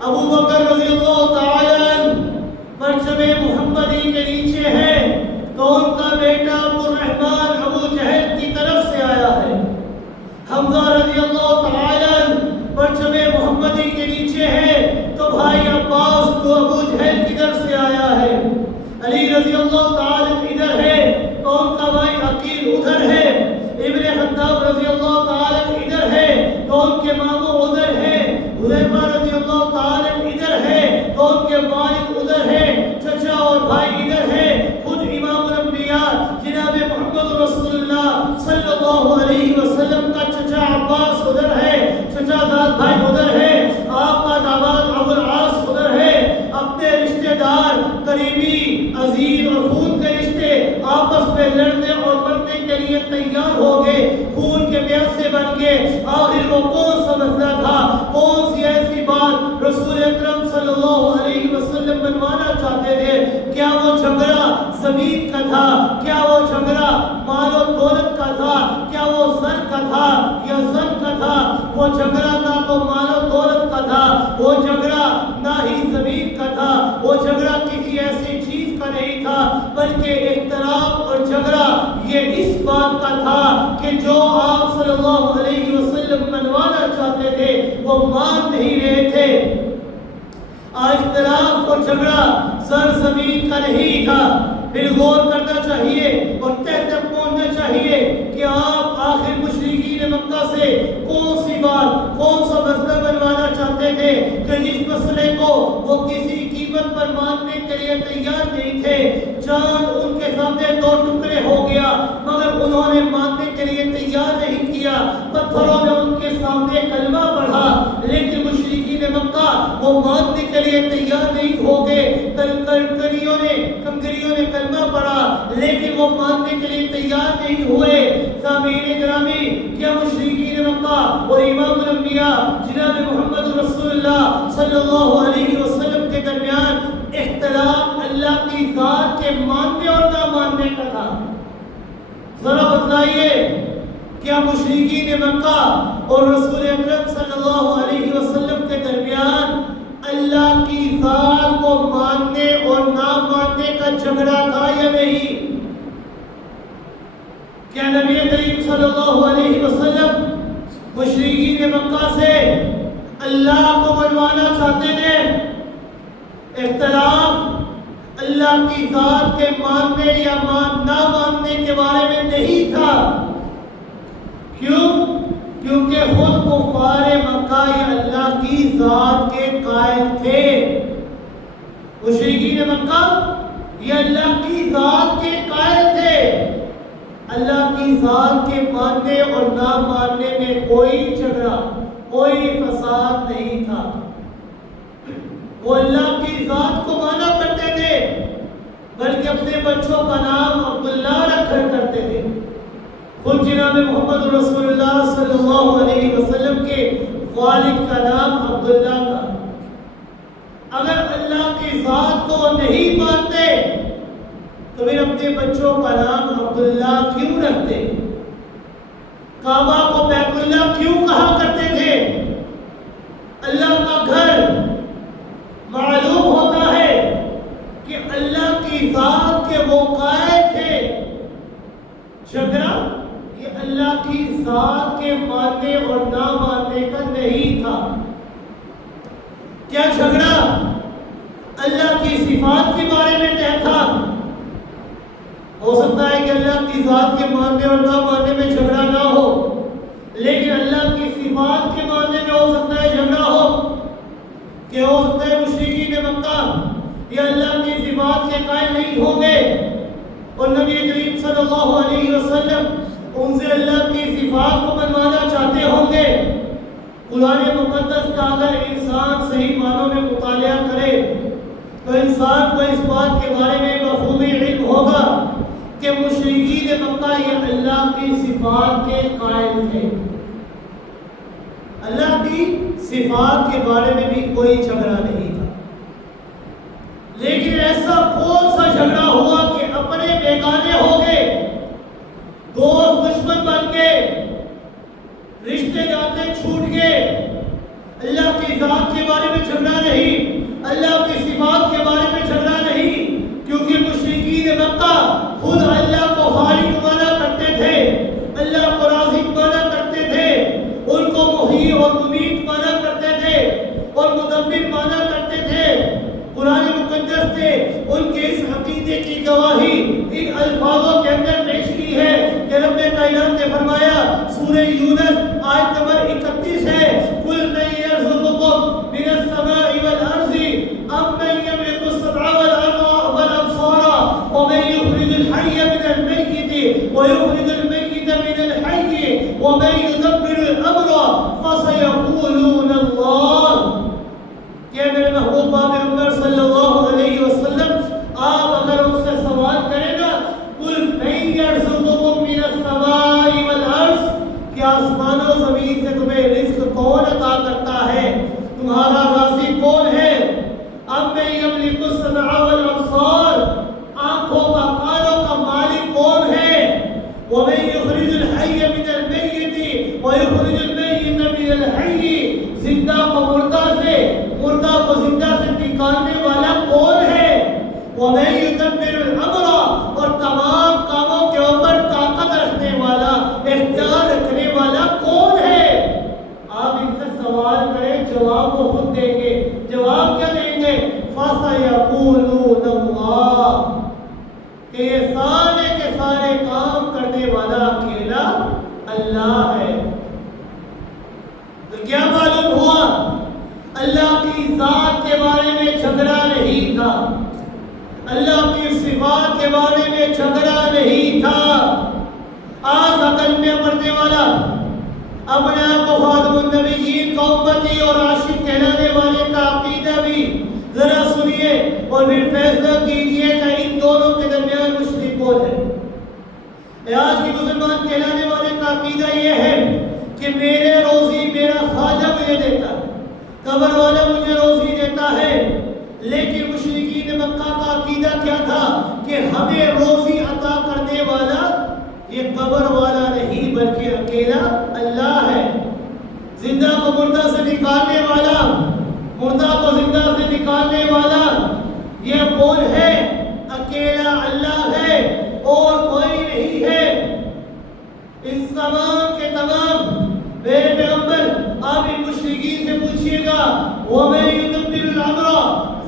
ابو بکر رضی اللہ تعالی عنہ پرچم محمدی کے نیچے ہے تو ان کا بیٹا عبد الرحمن ابو جہل کی طرف سے آیا ہے۔ حمزہ رضی اللہ تعالی عنہ پرچم محمدی کے نیچے ہے تو بھائی عباس تو ابو جہل کی طرف سے آیا ہے۔ علی رضی اللہ تعالی عنہ ادھر ہے تو ان کا بھائی عقیل ادھر ہے۔ ابن خطاب رضی اللہ تعالی عنہ ادھر ہے تو ان کے ماموں ادھر ہے۔ حذیفہ رضی اللہ تعالی عنہ ادھر ہے تو ان کے والد ادھر ہے، چچا اور بھائی ادھر ہے۔ خود امام الانبیاء جناب محمد رسول اللہ صلی اللہ علیہ وسلم کا چچا عباس ادھر ہے، چچا زاد بھائی ادھر ہے، آپ کا داماد ابو العاص ادھر ہے۔ اپنے رشتہ دار قریبی عزیز اور خون کے رشتے آپس میں لڑنے اور مرنے کے لیے تیار ہو گئے، خون کے پیاسے بن گئے۔ آخر وہ کون سمجھتا تھا، کون سی ایسی بات رسول اکرم صلی اللہ علیہ وسلم بنوانا چاہتے تھے؟ کیا وہ جھگڑا زمین کا تھا؟ کیا وہ جھگڑا مال و دولت کا تھا؟ کیا وہ زر کا تھا یا زن کا تھا؟ وہ جھگڑا نہ تو مال و دولت کا تھا، وہ جھگڑا نہ ہی زمین کا تھا، وہ جھگڑا کسی ایسی چیز کا نہیں تھا، بلکہ اختلاف اور جھگڑا یہ اس بات کا تھا کہ جو آپ صلی اللہ علیہ وسلم منوانا چاہتے تھے وہ مان نہیں رہے تھے۔ اختلاف اور جھگڑا زر زمین کا نہیں تھا۔ پھر غور کرنا چاہیے اور تہ تک پہنچنا چاہیے کہ آپ آخر مشرکین مکہ سے کون سی بات، کون سا مسئلہ بنوانا چاہتے تھے کہ جس مسئلے کو وہ کسی قیمت پر ماننے کے لیے تیار نہیں تھے۔ جان ان کے سامنے دو ٹکڑے ہو گیا مگر انہوں نے ماننے کے لیے تیار نہیں کیا۔ پتھروں میں ان کے سامنے کلمہ پڑھا لیکن مشرکین مکہ وہ ماننے کے لیے تیار نہیں ہو گئے۔ کنکریوں نے کلمہ پڑھا لیکن وہ ماننے کے لیے تیار نہیں ہوئے۔ سامعین گرامی، کیا مشرکین مکہ اور امام الانبیاء جناب محمد رسول اللہ صلی اللہ علیہ وسلم کے درمیان اختلاف اللہ کی ذات کے ماننے اور نہ ماننے کا تھا؟ ذرا بتلائیے، کیا مشرکین مکہ اور رسول اکرم صلی اللہ علیہ وسلم کے درمیان اللہ کی ذات کو ماننے اور نہ ماننے کا جھگڑا تھا یا نہیں؟ کیا نبی کریم صلی اللہ علیہ وسلم مشرکین مکہ سے اللہ کو منوانا چاہتے تھے؟ اختلاف اللہ کی ذات کے ماننے یا نہ ماننے کے بارے میں نہیں تھا۔ کیوں؟ کیونکہ خود کفار مکہ یہ اللہ کی ذات کے قائل تھے۔ مشرکین مکہ یہ اللہ کی ذات کے قائل تھے۔ اللہ کی ذات کے ماننے اور نہ ماننے میں کوئی جھگڑا، کوئی فساد نہیں تھا۔ وہ اللہ کی ذات کو مانا کرتے تھے بلکہ اپنے بچوں کا نام عبداللہ رکھا کرتے تھے۔ خود جناب محمد رسول اللہ صلی اللہ علیہ وسلم کے والد کا نام عبداللہ تھا۔ اگر اللہ کی ذات کو نہیں مانتے تو پھر اپنے بچوں کا نام عبداللہ کیوں رکھتے؟ کعبہ کو بیت اللہ کیوں کہا کرتے تھے؟ اللہ کا گھر معلوم ہوتا ہے کہ اللہ کی ذات کے وہ قائل تھے۔ جھگڑا یہ اللہ کی ذات کے ماننے اور نہ ماننے کا نہیں تھا۔ کیا جھگڑا اللہ کی صفات کے بارے میں طے تھا؟ ہو سکتا ہے کہ اللہ کی ذات کے ماننے اور نہ ماننے میں جھگڑا نہ ہو، لیکن اللہ کی صفات کے ماننے میں ہو سکتا ہے جھگڑا ہو۔ کہ ہو سکتا ہے مشرکین مکہ یہ اللہ کی صفات کے قائل نہیں ہوں گے اور نبی کریم صلی اللہ علیہ وسلم ان سے اللہ کی صفات کو منوانا چاہتے ہوں گے۔ قرآن مقدس کا اگر انسان صحیح معنوں میں مطالعہ کرے تو انسان کو اس بات کے بارے میں بخوبی علم ہوگا کہ مشرکین مکہ یہ اللہ کی صفات کے قائل تھے۔ اللہ کی صفات کے بارے میں بھی کوئی جھگڑا نہیں تھا، لیکن ایسا کون سا جھگڑا ہوا کہ اپنے بیگانے ہو گئے، دوست دشمن بن گئے، رشتے ناطے چھوٹ گئے؟ اللہ کی ذات کے بارے میں جھگڑا نہیں، اللہ کی صفات کے بارے میں جھگڑا نہیں، کیونکہ مشرکین مکہ خود اللہ کو خالق مانا کرتے تھے، اللہ کو رازق مانا کرتے تھے، ان کو محیی اور ممیت مانا کرتے تھے اور مدبر مانا کرتے تھے۔ قرآن مقدس نے ان کے اس عقیدے کی گواہی ان الفاظوں کے اندر پیش کی ہے کہ رب کائنات نے فرمایا، سورہ یونس آیت نمبر 31 ہے، قُلْ مَن يَرْزُقُكُم مِّنَ السَّمَاءِ وَالْأَرْضِ أَمَّن يَمْلِكُ السَّمْعَ وَالْأَبْصَارَ وَمَن يُخْرِجُ الْحَيَّ مِنَ الْمَيِّتِ وَيُخْرِجُ الْمَيِّتَ مِنَ الْحَيِّ وَمَن يُدَبِّرُ الْأَمْرَ فَسَيَقُولُونَ اللَّهُ۔ کہ میرے محبوب پیغمبر صلی اللہ علیہ وسلم، آپ اگر ان سے سوال کریں نا، قُلْ مَن يَرْزُقُكُم مِّنَ السَّمَاءِ وَالْأَرْضِ، کہ آسمان و زمین سے تمہیں رزق کون عطا کرتا ہے، تمہارا رازق کون ہے؟ أَمَّن يَمْلِكُ السَّمْعَ وَالْأَبْصَارَ، آنکھوں کا کانوں کا مالک کون ہے؟ وَمَن يُخْرِجُ الْحَيَّ مِنَ الْمَيِّتِ وَيُخْرِجُ الْمَيِّتَ مِنَ الْحَيِّ، زندہ کو مردہ سے، مردہ کو زندہ سے نکالنے والا کون ہے؟ وَمَن يُدَبِّرُ الْأَمْرَ، اور تمام کاموں کے اوپر طاقت رکھنے والا، اختیار رکھنے والا کون ہے؟ آپ ان سے سوال کریں، جواب وہ خود دیں گے۔ جواب کیا دیں گے؟ فَسَيَقُولُونَ اللَّهُ، کہ یہ سارے کے سارے کام کرنے والا اکیلا اللہ ہے۔ تو کیا معلوم ہوا؟ اللہ کی ذات کے بارے میں جھگڑا نہیں تھا، اللہ کی صفات کے بارے میں جھگڑا نہیں تھا۔ آج عقل میں پڑھنے والا اپنے آپ کو خاتم النبیین کا امتی اور عاشق کہلانے والے کا عقیدہ بھی ذرا سنیے اور پھر فیصلہ کیجئے کہ ان دونوں کے درمیان مشرک کون ہے۔ آج کی مسلمان کہلانے والے کا عقیدہ یہ ہے کہ میرے روزی میرا خواجہ مجھے دیتا ہے، قبر والا مجھے روزی دیتا ہے، لیکن مشرکین مکہ کا عقیدہ کیا تھا کہ ہمیں روزی عطا کرنے والا یہ قبر والا نہیں بلکہ اکیلا اللہ ہے، زندہ کو مردہ سے نکالنے والا، مردہ کو زندہ سے نکالنے والا یہ کون ہے؟ اکیلا اللہ ہے اور کوئی نہیں ہے۔ ان تمام کے تمام میرے پیغمبر آپ ان مشرکین سے پوچھئے گا، وَمَن يُدَبِّرُ الْأَمْرَ،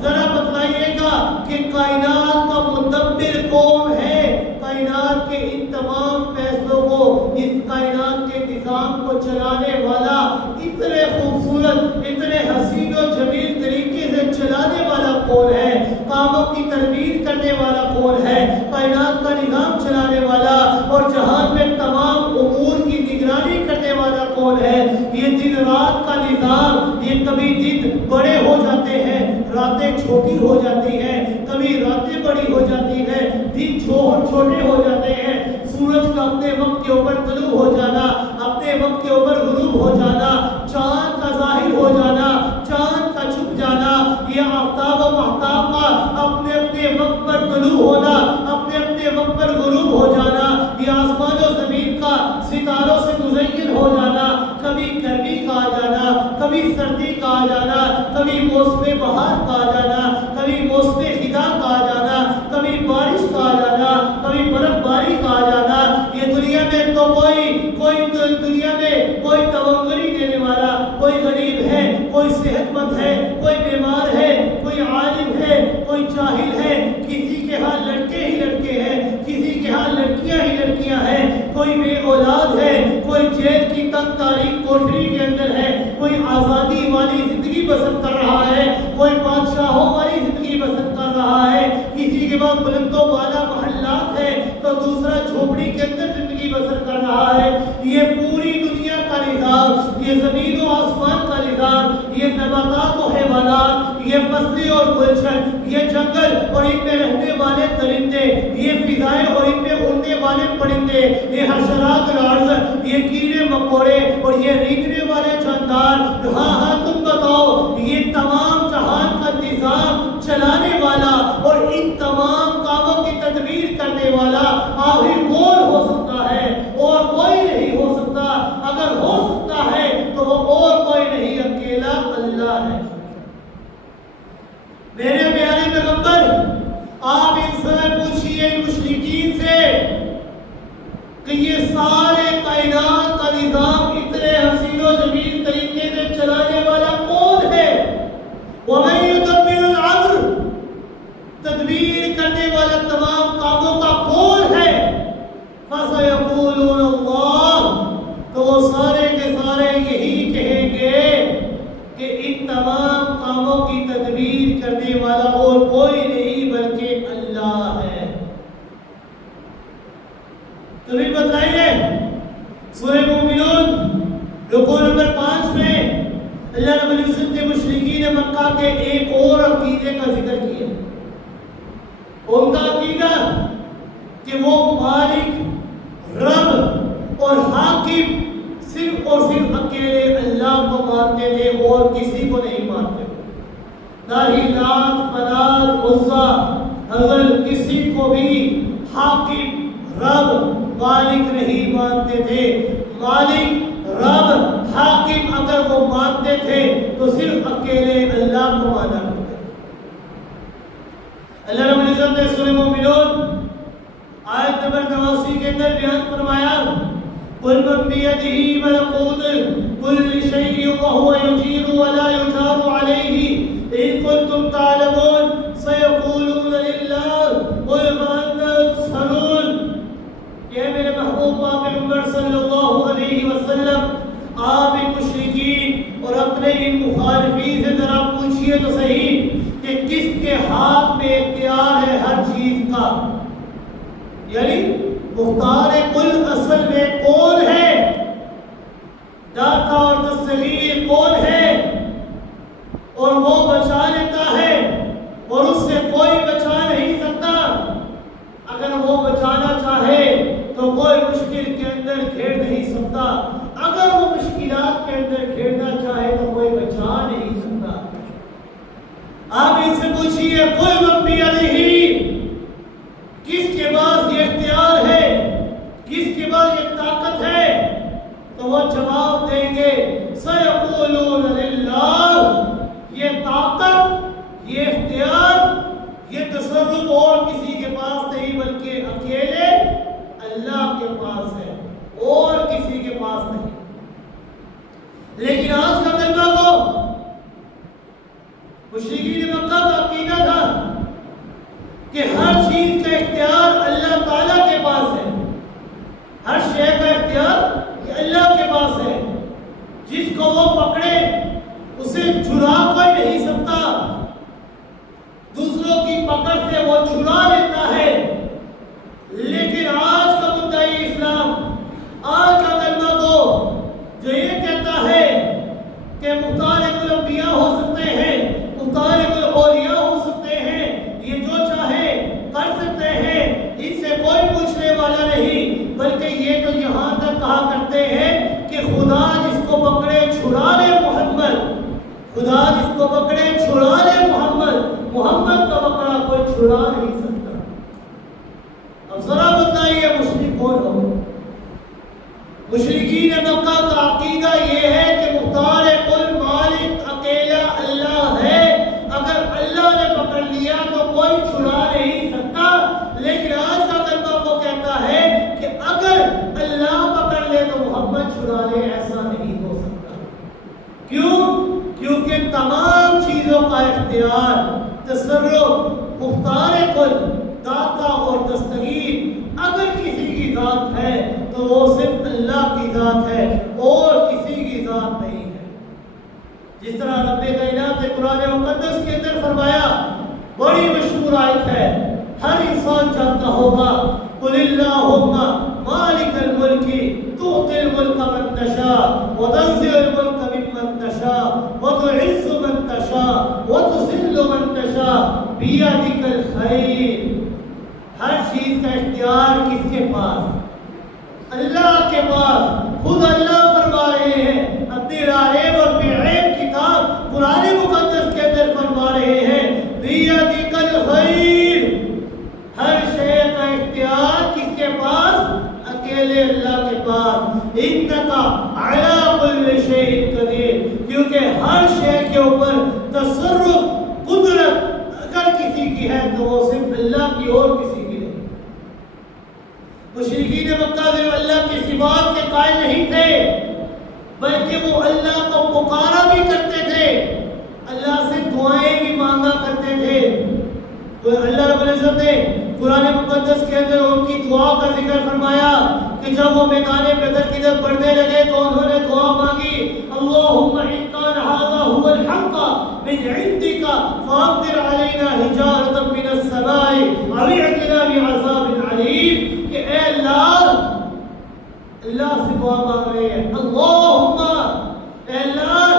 ذرا بتلائیے گا کہ کائنات کا مدبر کون ہے، کائنات کے ان تمام فیصلوں کو، اس کائنات کے نظام کو چلانے والا، اتنے خوبصورت، اتنے حسین و جمیل طریقے سے چلانے والا کون ہے، کاموں کی تربیت کرنے والا کون ہے، کائنات کا نظام چلانے والا اور جہان میں تمام امور کی نگرانی کرنے والا کون ہے۔ یہ دن رات کا نظام، یہ کبھی دن بڑے ہو جاتے ہیں، راتیں چھوٹی ہو جاتی ہیں، کبھی راتیں بڑی ہو جاتی ہیں، دن چھوٹے ہو جاتے ہیں، سورج کا اپنے وقت کے اوپر طلوع ہو جانا، اپنے وقت کے اوپر غروب ہو جانا، چاند کا ظاہر ہو جانا، چاند کا چھپ جانا، یہ آفتاب و مہتاب کا اپنے اپنے وقت پر طلوع ہونا، اپنے اپنے وقت پر غروب ہو جانا، یہ آسمان و زمین کا ستاروں سے مزین ہو جانا، کبھی گرمی کا آ جانا، کبھی سردی کا آ جانا، کبھی موسم بہار کا آ جانا، کبھی موسم خزاں کا آ جانا، کبھی بارش کا آ جانا، کبھی برف باری کا آ جانا۔ یہ دنیا میں تو کوئی دنیا میں کوئی توانگری دینے والا، کوئی غریب ہے، کوئی صحت مند ہے، کوئی بیمار ہے، کوئی عالم ہے، کوئی جاہل ہے، کسی کے ہاں لڑکے ہی لڑکے ہیں، کسی کے ہاں لڑکیاں ہی لڑکیاں ہیں، کوئی بے اولاد ہے، کوئی جیل کی تنگ تاریک کوٹری کے اندر ہے، کوئی آزادی والی زندگی بسر کر رہا ہے، کوئی بادشاہوں والی زندگی بسر کر رہا ہے، کسی کے بعد بلند و بالا محلات ہے تو دوسرا جھوپڑی کے اندر زندگی بسر کر رہا ہے۔ یہ پوری دنیا کا نظام، یہ زمین و آسمان کا نظام، یہ نباتات و حیوانات، یہ فصلیں اور گلشن، یہ جنگل اور ان میں رہنے والے درندے، یہ فضائیں اور ان میں اڑنے والے پرندے، یہ حشرات الارض، یہ کیڑے مکوڑے اور یہ رینگنے والے جاندار، ہاں تم بتاؤ یہ تمام جہان کا نظام چلانے والا اور ان تمام کاموں کی تدبیر کرنے والا آخر کون ہو سکتا ہے؟ اور کوئی نہیں ہو سکتا. اگر ہو سکتا ہے تو وہ اور کوئی نہیں، اکیلا اللہ ہے. میرے پیارے پیغمبر، آپ ان سے پوچھئے مشرکین سے کہ یہ سارے کائنات کا نظام اتنے حسین و جمیل طریقے سے چلانے والا کون ہے؟ وَمَن يُدَبِّرُ الْأَمْرَ، تدبیر کرنے والا تمام کاموں کا کون ہے؟ فَسَيَقُولُونَ اللَّهُ، تو وہ سارے کے سارے یہی کہیں گے کہ ان تمام کاموں کی تدبیر کرنے والا اور کوئی نہیں بلکہ اللہ ہے. تو بھی بتائیے سورہ مومنون رکوع نمبر 5 میں اللہ رب العزت نے مشرکین مکہ کے ایک اور عقیدے کا ذکر کیا. ان کا عقیدہ کہ وہ مالک، رب اور حاکم صرف اور صرف اکیلے اللہ کو مانتے تھے اور کسی کو نہیں مانتے تھے. نہ ہی لات، منات، عزا، حضر کسی کو بھی حاکم، رب، مالک نہیں مانتے تھے. مالک، رب، حاکم اگر وہ مانتے تھے تو صرف اکیلے اللہ کو مانا کرتے تھے. اللہ رب العزت نے سورہ مومنون آیت نمبر 89 کے اندر بیان فرمایا قُلْ مَن بِيَدِهِ مَلَكُوتُ كُلِّ شَيْءٍ وَهُوَ يُجِيرُ وَلَا يُجَارُ عَلَيْهِ إِن كُنتُمْ تَعْلَمُونَ سَيَقُولُونَ لِلَّهِ قُلْ فَأَنَّىٰ تُسْحَرُونَ. کہ میرے محبوب پاک پیغمبر صلی اللہ علیہ وسلم، آپ ان مشرکین اور اپنے ان مخالفین سے ذرا پوچھئے تو صحیح کہ کس کے ہاتھ میں اختیار ہے ہر چیز کا؟ یعنی مختار کل اصل میں کون ہے؟ داتا اور تصویر کون ہے؟ اور وہ بچا لیتا ہے اور اس سے کوئی بچا نہیں سکتا. اگر وہ بچانا چاہے تو کوئی مشکل کے اندر گھیر نہیں سکتا. اگر وہ مشکلات کے اندر گھیرنا چاہے تو کوئی بچا نہیں سکتا. آپ ان سے پوچھئے قُلْ مَن بِيَدِهِ، کس کے پاس یہ اختیار ہے، کس کے پاس یہ طاقت ہے؟ تو وہ جواب دیں گے سَيَقُولُونَ لِلَّهِ، یہ طاقت، یہ اختیار، یہ تصرف اور کسی کے پاس نہیں بلکہ اکیلے اللہ کے پاس ہے اور کسی کے پاس نہیں. لیکن آج کا کلمہ کو مشرکین مکہ کا عقیدہ تھا کہ ہر چیز کا اختیار اللہ تعالیٰ کے پاس ہے، ہر شے کا اختیار یہ اللہ کے پاس ہے. جس کو وہ پکڑے اسے چھڑا کوئی نہیں سکتا، دوسروں کی پکڑ سے وہ چھڑا لیتا ہے. لیکن آج کا مدعی اسلام، آج کا کلمہ گو جو یہ کہتا ہے کہ مختار الانبیاء ہو سکتے ہیں، مختار الاولیاء ہو سکتے ہیں، یہ جو چاہے کر سکتے ہیں، ان سے کوئی پوچھنے والا نہیں، بلکہ یہ تو یہاں تک کہا کرتے ہیں کہ خدا جس کو پکڑے چھڑا لے محمد، خدا جس کو پکڑے چھڑا لے محمد، محمد کا پکڑا کوئی چھڑا نہیں سکتا. اب ذرا بتائیے مشرک کون ہو؟ مشرکین مکہ کا عقیدہ یہ ہے کہ مختار کل مالک اکیلا اللہ ہے. اگر اللہ نے پکڑ لیا تو کوئی چھڑا نہیں سکتا. لیکن آج کا کلمہ وہ کہتا ہے کہ اگر اللہ پکڑ لے تو محمد چھڑا لے، ایسا نہیں ہو سکتا. کیوں؟ کیونکہ تمام چیزوں کا اختیار، تصرف، مختار کل، داتا اور دستگیر اگر کسی کی ذات ہے تو وہ صرف اللہ کی ذات ہے اور کسی کی ذات نہیں ہے. جس طرح رب کائنات نے قرآن مقدس کے اندر فرمایا، بڑی مشہور آیت ہے، ہر انسان جانتا ہوگا، قُلِ اللَّهُمَّ مَالِكَ الْمُلْكِ تُؤْتِي الْمُلْكَ مَن تَشَاءُ وَتَنزِعُ الْمُلْكَ مِمَّن تَشَاءُ وَتُعِزُّ مَن تَشَاءُ وَتُذِلُّ مَن تَشَاءُ بِيَدِكَ الْخَيْرُ. ہر چیز کا اختیار کس کے پاس؟ اللہ کے پاس. خود اللہ فرما رہے ہیں اپنی رائے اور علی کل شیء قدیر، کیونکہ ہر شے کے اوپر تصرف قدرت اگر کسی کی ہے تو وہ صرف اللہ کی اور کسی کی نہیں۔ مشرکین مکہ صرف اللہ کی صفات کے قائل نہیں تھے بلکہ وہ اللہ کو پکارا بھی کرتے تھے، اللہ سے دعائیں بھی مانگا کرتے تھے۔ اللہ رب العزت نے قرآن مقدس کے اندر ان کی دعا کا ذکر فرمایا کہ جب وہ میدان بدر کی طرف بڑھنے لگے تو انہوں نے دعا مانگی، اللہم ان کان ھذا ھو الحق من عندک فامطر علینا حجارۃ من السماء او ائتنا بعذاب علیم، کہ اے اللہ سے دعا مانگ رہے ہیں، اللہم اے اللہ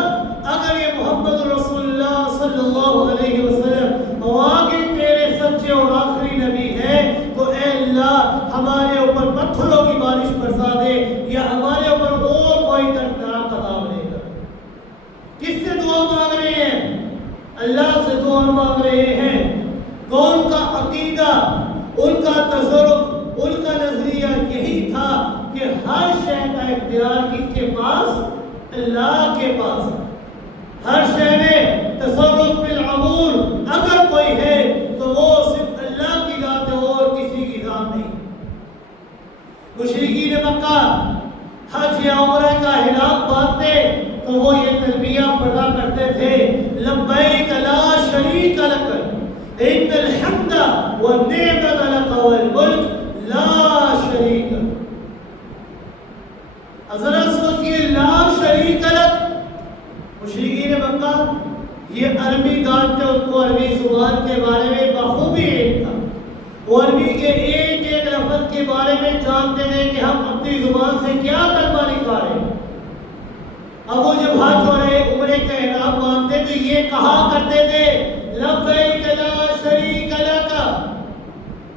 اگر یہ محمد رسول اللہ صلی اللہ علیہ وسلم واقعی تیرے سچے اور آخری نبی ہے تو اے اللہ ہمارے اوپر پتھروں کی بارش برسا دے یا ہمارے اوپر اور کوئی دردناک عذاب لے کر۔ کس سے دعا مانگ رہے ہیں؟ اللہ سے دعا مانگ رہے ہیں۔ کون کا عقیدہ، ان کا تصرف، ان کا نظریہ یہی تھا کہ ہر شے کا اختیار کس کے پاس؟ اللہ کے پاس۔ ہر شے میں تصرف فی الامور اگر کوئی ہے تو وہ صرف اللہ کی ذات ہے اور کسی کی ذات نہیں۔ مشرکین مکہ حج یا عمرہ کا احرام باندھتے تو وہ یہ تلبیہ پڑھا کرتے تھے، لبیک لا شریک لک ان الحمد والنعمت لک والملک لا شریک۔ حضرت سوچئے لا شریک لک، مشرکین مکہ یہ عربی جانتے، ان کو عربی زبان کے بارے میں بخوبی علم تھا، وہ عربی کے ایک ایک لفظ کے بارے میں جانتے تھے کہ ہم اپنی زبان سے کیا کلمہ نکالیں۔ اب وہ جب حج اور عمرے کا احرام باندھتے تو یہ کہا کرتے تھے لبیک لا شریک لک،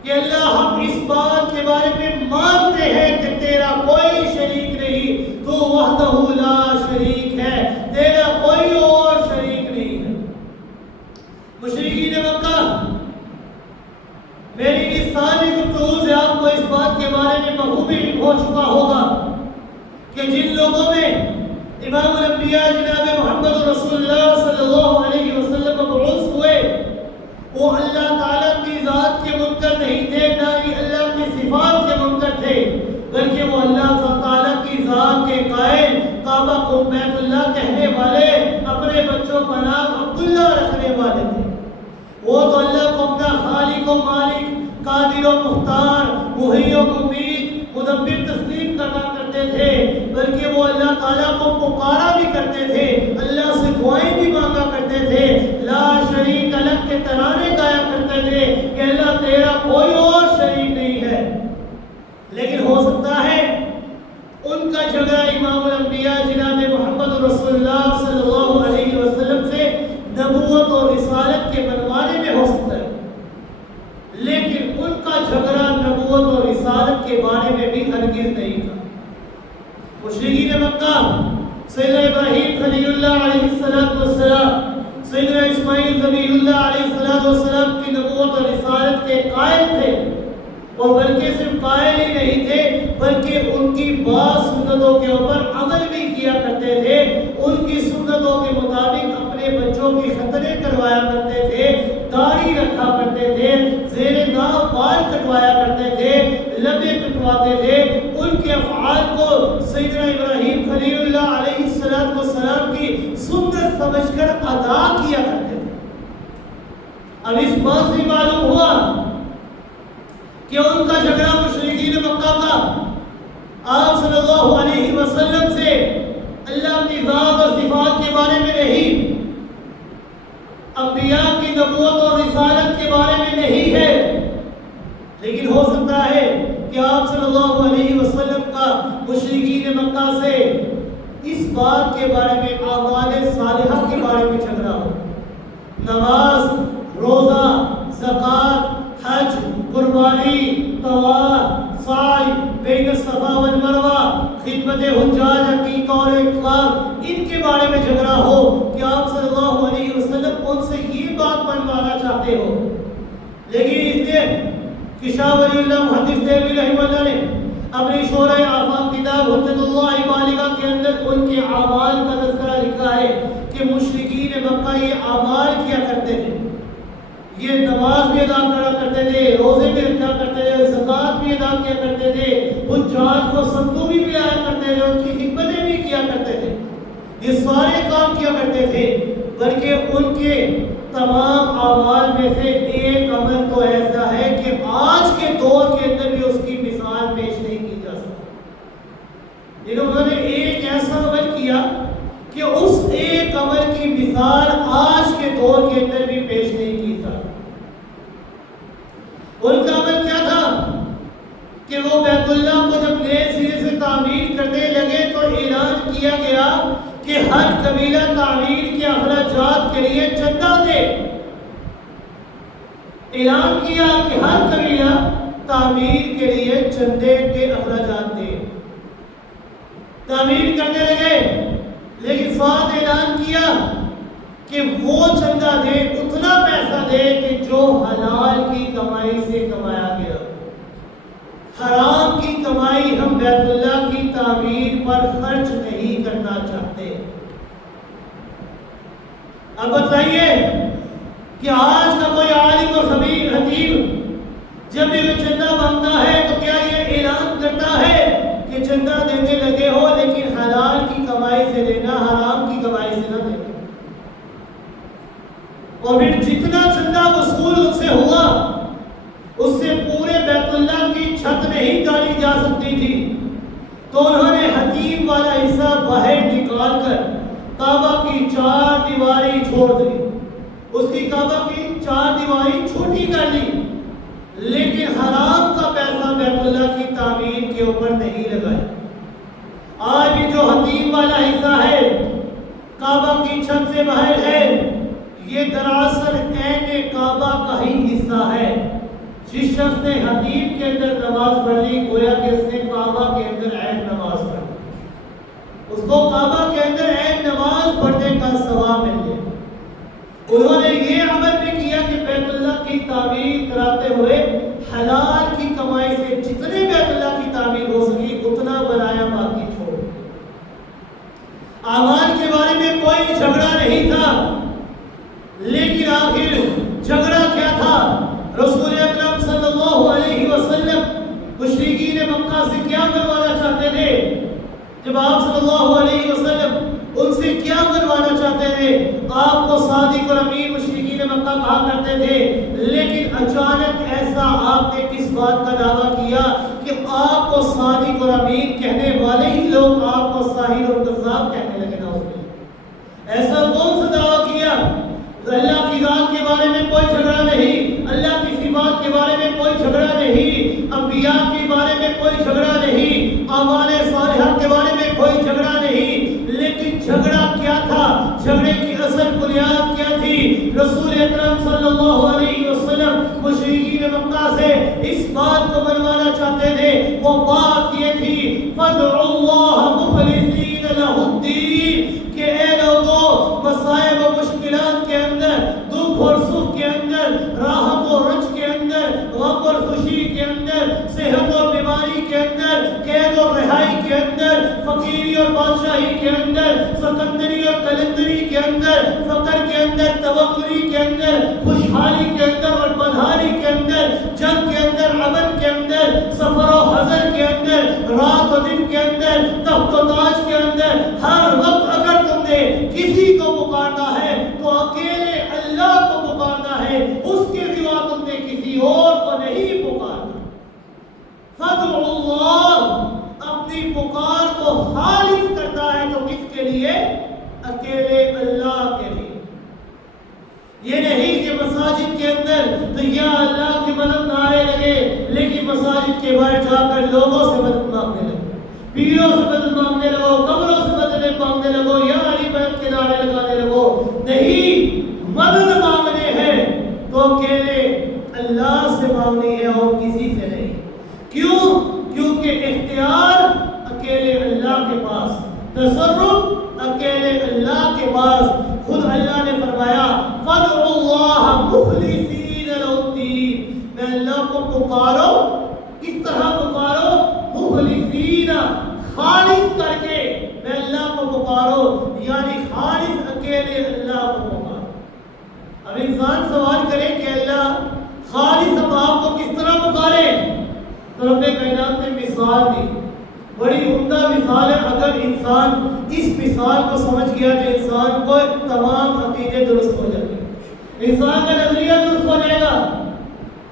کہ اللہ ہم اس بات کے بارے میں مانتے ہیں کہ تیرا کوئی شریک نہیں، تو وحدہ لا شریک ہے، تیرا کوئی اور شریک نہیں ہے۔ مشرکین مکہ، میری اس ساری گفتگو سے آپ کو اس بات کے بارے میں بخوبی علم ہو چکا ہوگا کہ جن لوگوں میں امام الانبیاء جناب محمد رسول اللہ صلی اللہ علیہ وسلم مبعوث ہوئے وہ اللہ تعالیٰ کی ذات کے منکر نہیں تھے، نہ ہی اللہ کی صفات کے منکر تھے، بلکہ وہ اللہ تعالیٰ کی ذات کے قائل، کعبہ کو بیت اللہ کہنے والے، اپنے بچوں کا نام عبداللہ رکھنے والے تھے۔ وہ تو اللہ کو اپنا خالق و مالک، قادر و مختار، محیی و ممیت، مدبر تسلیم کرنا کرتے تھے، بلکہ وہ اللہ تعالیٰ کو پکارا بھی کرتے تھے، اللہ سے دعائیں بھی مانگا کرتے تھے، لا شریک لک کے ترانے گایا کرتے تھے کہ اللہ تیرا کوئی اور شریک نہیں ہے۔ لیکن ہو سکتا ہے ان کا جھگڑا امام الانبیاء جناب محمد رسول اللہ صلی اللہ علیہ وسلم سے نبوت اور رسالت کے بنوانے میں ہو سکتا ہے، لیکن ان کا جھگڑا نبوت اور رسالت کے بارے میں بھی ہرگز نہیں تھا۔ مشرکین مکہ سیدنا ابراہیم خلیل اللہ علیہ السلام، سیدنا اسماعیل ذبیح اللہ علیہ السلام کی نبوت اور رسالت کے قائل تھے، اور بلکہ صرف قائل ہی نہیں تھے بلکہ ان کی بعض سنتوں کے اوپر عمل بھی کیا کرتے تھے، ان کی سنتوں کے مطابق اپنے بچوں کی ختنے کروایا کرتے تھے، داڑھی رکھا کرتے تھے، زیر ناف بال کٹوایا کرتے تھے، لبیں کٹواتے تھے، ان کے افعال کو سیدنا ابراہیم خلیل اللہ علیہ السلام کی سنت سمجھ کر ادا کیا کرتے تھے۔ اب اس بات سے معلوم ہوا کہ ان کا جھگڑا مشرکین مکہ کا آپ صلی اللہ علیہ وسلم سے اللہ کی ذات اور صفات کے بارے میں نہیں، انبیاء کی نبوت اور رسالت کے بارے میں نہیں ہے، لیکن ہو سکتا ہے کہ آپ صلی اللہ علیہ وسلم کا مشرکین مکہ سے اس بات کے بارے میں، اعمال صالحہ کے بارے میں جھگڑا ہو، نماز، روزہ، زکوٰۃ، حج، قربانی، طواف، سعی بین الصفا والمروہ، خدمت حجاج، عقیقہ اور اعتکاف، ان کے بارے میں جھگڑا ہو کہ آپ صلی اللہ علیہ وسلم ان سے یہ بات منوانا چاہتے ہو۔ لیکن اس لیے کہ شاہ ولی اللہ محدث دہلوی رحمہ اللہ نے اپنی شورۂ آفاق کتاب حجت اللہ بالغہ کے اندر کے اعمال کا تذکرہ لکھا ہے کہ مشرکین مکہ یہ اعمال کیا کرتے تھے، یہ نماز بھی ادا کرا کرتے تھے، روزے بھی رکھا کرتے تھے، زکوٰۃ بھی ادا کیا کرتے تھے، حجاج کو سنتو بھی پلایا کرتے تھے، ان کی خدمتیں بھی کیا کرتے تھے، یہ سارے کام کیا کرتے تھے، بلکہ ان کے تمام اعمال میں سے ایک عمل تو ایسا ہے کہ آج کے دور کے اندر بھی اس کی مثال پیش نہیں کی جا سکتی۔ انہوں نے ایک ایسا عمل کیا کہ اس ایک عمل کی مثال آج کے دور کے اندر بھی پیش نہیں کی جا سکتی۔ ان کا عمل کیا تھا کہ وہ بیت اللہ کو جب نئے سرے سے تعمیر کرنے لگے تو اعلان کیا گیا کہ ہر قبیلہ تعمیر کے اخراجات کے لیے چندہ دے۔ اعلان کیا کہ ہر قبیلہ تعمیر کے لیے چندے کے اخراجات دے۔ تعمیر کرنے لگے، لیکن ساتھ اعلان کیا کہ وہ چندہ دے، اتنا پیسہ دے کہ جو حلال کی کمائی سے کمایا گیا، حرام کی کمائی ہم بیت اللہ کی تعمیر پر خرچ نہیں کرنا چاہتے۔ اب بتائیے کہ آج کا کوئی عالم اور خبیر خطیب جب بھی وہ چندہ مانگتا ہے تو کیا یہ اعلان کرتا ہے کہ چندہ دینے لگے ہو لیکن حلال کی کمائی سے دینا، حرام کی کمائی سے نہ دینا؟ اور پھر جتنا چندہ وصول ان سے ہوا اس سے پورے بیت اللہ کی چھت نہیں ڈالی جا سکتی تھی، تو انہوں نے حتیم والا حصہ باہر نکال کر کعبہ کی 4 دیواری چھوڑ دی، اس کی کعبہ کی 4 دیواری چھوٹی کر لی، لیکن حرام کا پیسہ بیت اللہ کی تعمیر کے اوپر نہیں لگایا۔ آج بھی جو حتیم والا حصہ ہے کعبہ کی چھت سے باہر ہے، یہ دراصل عین کعبہ کا ہی حصہ ہے۔ جس شخص نے حتیم کے اندر نماز پڑھ لی گویا کہ اس نے کعبہ کے اندر عین نماز پڑھ لی، اس کو کعبہ کے اندر عین نماز پڑھنے کا ثواب مل گیا۔ انہوں نے یہ عمل بھی کیا کہ بیت اللہ کی تعمیر کراتے ہوئے حلال کی کمائی سے جتنے بیت اللہ کی تعمیر ہو سکی اتنا بنایا، باقی چھوڑ۔ اعمال کے بارے میں کوئی جھگڑا نہیں تھا، لیکن آخر جھگڑا کیا تھا؟ رسول اکرم صلی اللہ علیہ وسلم مشرکین مکہ سے کیا بنوانا چاہتے تھے؟ جب آپ صلی اللہ علیہ وسلم ان سے کیا بنوانا چاہتے تھے؟ آپ کو صادق اور امین مشرکین مکہ کہا کرتے تھے، لیکن اچانک ایسا آپ نے کس بات کا دعویٰ کیا کہ آپ کو صادق اور امین کہنے والے ہی لوگ آپ کو ساحر اور کذاب کہنے لگے؟ ایسا کون سا دعویٰ کیا؟ اللہ کی ذات کے بارے میں کوئی جھگڑا نہیں، اللہ کی صفات کے بارے میں کوئی جھگڑا نہیں، انبیاء کے بارے میں کوئی جھگڑا نہیں، اعمال صالحہ کے بارے میں کوئی جھگڑا نہیں، لیکن جھگڑا کیا تھا؟ جھگڑے کی اصل بنیاد کیا تھی؟ رسول اکرم صلی اللہ علیہ وسلم مشرکین مکہ سے اس بات کو منوانا چاہتے تھے، وہ بات یہ تھی فَادْعُوا اللَّهَ مُخْلِصِينَ لَهُ الدِّينَ، کہ اے لوگوں مصائب و مشکلات کے اندر، دکھ اور سکھ کے اندر، راحت و رنج کے اندر، غم اور خوشی کے اندر، صحت اور بیماری کے اندر، قید اور رہائی کے اندر، فقیری اور بادشاہی کے اندر، سکندری اور کلندری کے اندر، فقر کے اندر، توکلی کے اندر، خوشحالی کے اندر اور بدحالی کے اندر، جنگ کے اندر، امن کے اندر، سفر و حضر کے اندر، رات و دن کے اندر، تخت و تاج کے اندر، ہر وقت اگر تم نے کسی کو پکارنا ہے تو اکیلے اللہ کو پکارنا ہے، اس کے سوا تم نے کسی اور کو نہیں پکارنا۔ فَادْعُوا اللَّهَ، اپنی پکار کو خالص کرتا ہے تو کس کے لیے؟ اکیلے اللہ کے لیے۔ یہ نہیں کہ مساجد کے اندر تو یا اللہ کی مدد نعرے لگے، لیکن مساجد کے باہر جا کر لوگوں سے مدد مانگنے لگے، پیروں سے مدد مانگنے لگو، قبروں سے مدد مانگنے لگو، یا علی بیت کے نعرے لگانے لگو۔ نہیں، مدد مانگنے ہیں تو اکیلے اللہ سے مانگنی ہے اور کسی سے نہیں۔ کیوں؟ کیونکہ اختیار اکیلے اللہ کے پاس، تصرف اکیلے اللہ کے پاس۔ خود اللہ نے فرمایا فَادْعُوا اللَّهَ مُخْلِصِينَ لَهُ الدِّينَ، میں اللہ کو پکارو، کس طرح پکارو؟ مخلصین، خالص کر کے میں اللہ کو پکارو۔ یعنی خالص اکیلے اللہ کو پکارو۔ اب انسان سوال کرے کہ اللہ خالص اب آپ کو کس طرح پکارے؟ تو رب کائنات نے مثال دی، بڑی عمدہ مثال ہے۔ اگر انسان اس مثال کو سمجھ گیا تو انسان کو تمام عقیدے درست ہو جاتے ہیں، انسان کا نظریہ درست ہو جائے گا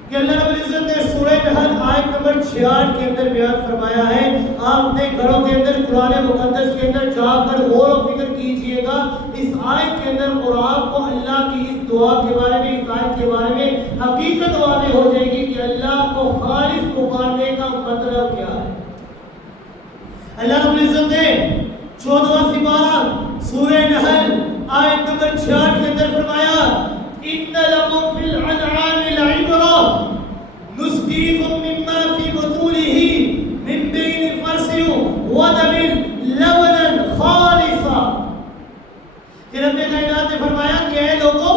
کہ اللہ رب العزت نے سورہ نحل آیت نمبر 66 کے اندر بیان فرمایا ہے، آپ اپنے گھروں کے اندر قرآن مقدس کے اندر جا کر غور و فکر کیجئے گا اس آیت کے اندر، اور آپ کو اللہ کی اس دعا کے بارے میں، اس آیت کے بارے میں حقیقت واضح ہو جائے گی کہ اللہ کو خالص پکارنے کا مطلب کیا ہے۔ اللہ رب العزت نے 14واں سپارہ سورہ نحل آیت نمبر 66 کے اندر فرمایا، ان لکم فی الانعام لعبرہ نسقیکم مما فی بطونہ من بین فرث ودم لبنا خالصا۔ کہ رب کائنات نے فرمایا کہ اے لوگوں،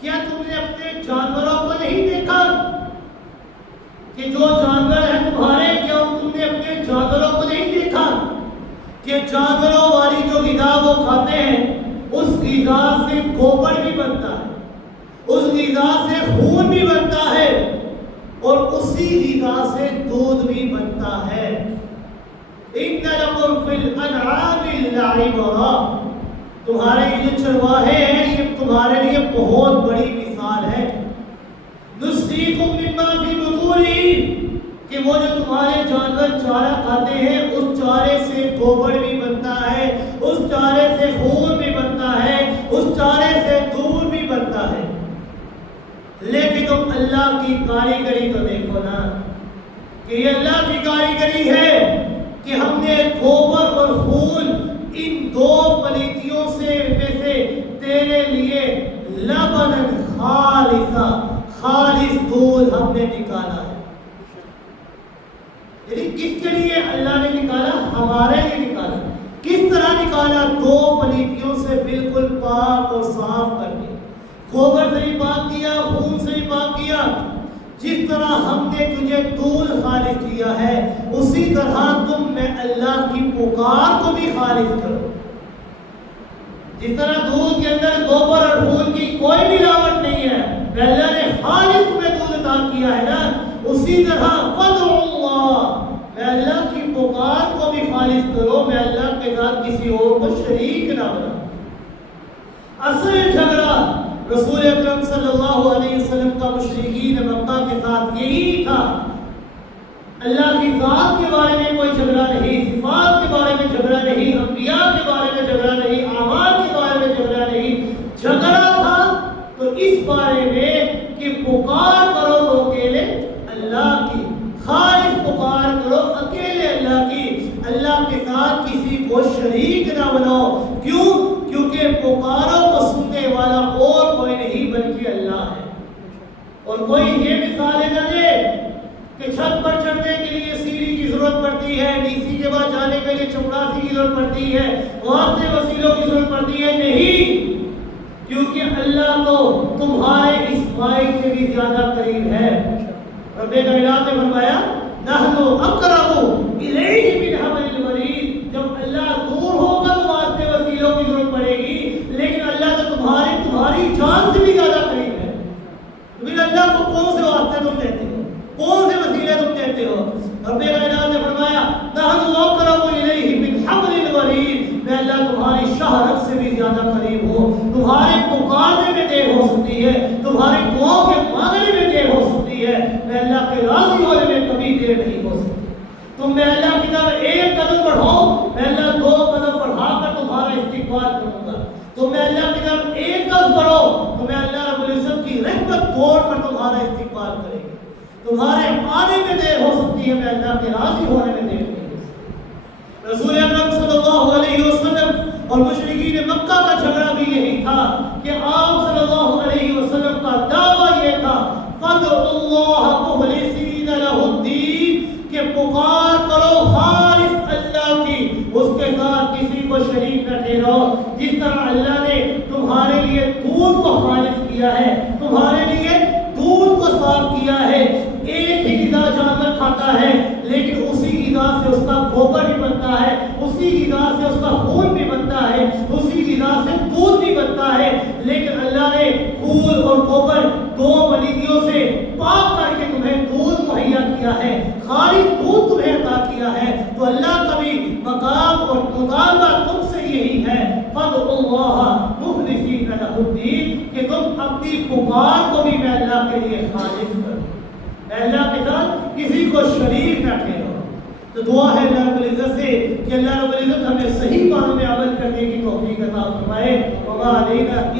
کیا تم نے اپنے جانوروں کو نہیں دیکھا کہ جو جانور ہیں تمہارے، کیا تم نے اپنے جانوروں کو نہیں دیکھا کہ جانوروں والی جو غذا وہ کھاتے ہیں اس غذا سے گوبر بھی بنتا ہے، اس غذا سے خون بھی بنتا ہے، اور اسی غذا سے دودھ بھی بنتا ہے۔ ان لکم فی الانعام لعبرہ، تمہارے یہ جو چرواہے ہیں یہ تمہارے لیے بہت بڑی مثال ہے۔ نسقیکم مما فی بطونہ، کہ وہ جو تمہارے جانور چارہ کھاتے ہیں اس چارے سے گوبر بھی بنتا ہے، اس چارے سے خون بھی بنتا ہے، اس چارے سے دودھ بھی بنتا ہے۔ لیکن تم اللہ کی کاریگری تو دیکھو نا، کہ یہ اللہ کی کاریگری ہے کہ ہم نے گوبر اور خون ان دو پلیتیوں سے میں سے تیرے لیے لبن خالصا، خالص دودھ ہم نے نکالا ہے۔ یعنی کس کے لیے اللہ نے نکالا؟ ہمارے لیے نکالا۔ کس طرح نکالا؟ دو پلیتیوں سے بالکل پاک اور صاف کر کے، گوبر سے بھی پاک کیا، خون سے بھی پاک کیا۔ جس طرح ہم نے تجھے دودھ خالص کیا ہے اسی طرح تم میں اللہ کی پکار کو بھی خالص کرو۔ جس طرح دودھ کے اندر گوبر اور خون کی کوئی ملاوٹ نہیں ہے، اللہ نے خالص تمہیں دودھ عطا کیا ہے نا، اسی طرح فدعوا اللہ، میں اللہ کی پکار کو بھی خالص کرو، میں اللہ کے ساتھ کسی اور کو شریک نہ بناؤ۔ اصل جھگڑا رسول اکرم صلی اللہ علیہ وسلم کا مشرکین مکہ کے ساتھ یہی تھا۔ اللہ کی ذات کے بارے میں کوئی جھگڑا نہیں، صفات کے بارے میں جھگڑا نہیں، انبیاء کے بارے میں جھگڑا نہیں، اعمال کے بارے میں جھگڑا نہیں، جھگڑا تھا تو اس بارے میں کہ پکار کرو تو اکیلے اللہ کی، خالص پکار کرو اکیلے اللہ کی، اللہ کے ساتھ کسی کو شریک نہ بناؤ۔ کیوں؟ کیونکہ پکاروں کو سننے والا اور کوئی نہیں بلکہ اللہ ہے۔ اور کوئی یہ مثالیں نہ دے کہ چھت پر چڑھنے کے لیے سیڑھی کی ضرورت پڑتی ہے، ڈیسی کے بعد جانے کے لیے چپڑاسی کی ضرورت پڑتی ہے، وہاں سے وسیلوں کی ضرورت پڑتی ہے، نہیں، کیونکہ اللہ تو تمہارے اس مائک سے بھی زیادہ قریب ہے۔ رب کائنات نے فرمایا نحن اقرب الیہ من حبل الورید، جب اللہ دور ہوگا تو واسطے وسیلوں کی ضرورت پڑے گی، لیکن اللہ تو تمہاری جان سے بھی زیادہ قریب ہے۔ پھر اللہ کو کون سے واسطے تم دیتے ہو، کون سے وسیلے تم دیتے ہو؟ رب کائنات نے فرمایا نحن اقرب الیہ من حبل الورید، میں اللہ تمہاری شہرت سے بھی زیادہ قریب ہوں۔ تمہارے پکارنے میں دیر ہو سکتی ہے، تمہاری دعاؤں کے مانگنے میں دیر ہو سکتی ہے، میں اللہ کے راضی ہونے میں کبھی دیر نہیں ہو سکتی۔ تم میں اللہ کی طرف ایک قدم بڑھو، میں اللہ دو قدم بڑھا کر تمہارا استقبال کروں گا۔ تم میں اللہ کی طرف ایک قدم بڑھو تو میں اللہ رب العزت کی رحمت توڑ کر تمہارا استقبال کریں گے۔ تمہارے آنے میں دیر ہو سکتی ہے، میں اللہ کے راضی ہونے میں دیر نہیں ہو سکتی۔ رسول اکرم صلی اللہ علیہ وسلم اور مشرکین مکہ کا جھگڑا بھی یہی تھا کہ آپ صلی اللہ علیہ وسلم کا دعویٰ یہ تھا فدعوا اللہ مخلصین لہ الدین، کہ پکار کرو خالص اللہ کی، اس کے ساتھ کسی کو شریک نہ ٹھہراؤ۔ جس طرح اللہ نے تمہارے لیے دودھ کو خالص کیا ہے، تمہارے لیے دودھ کو صاف کیا ہے، ایک ہی غذا جانور کھاتا ہے لیکن اسی غذا سے اس کا گوبر بھی بنتا ہے، اسی غذا سے اس کا خون بھی بنتا ہے، اسی کہ تم اپنی پکار کو بھی میں اللہ کے لیے خالص کرو، میں اللہ کے ساتھ کسی کو شریک نہ ٹھہراؤ۔ تو دعا ہے اللہ رب العزت سے کہ اللہ رب العزت ہمیں صحیح معنوں میں عمل کرنے کی توفیق عطا فرمائے۔ وما علینا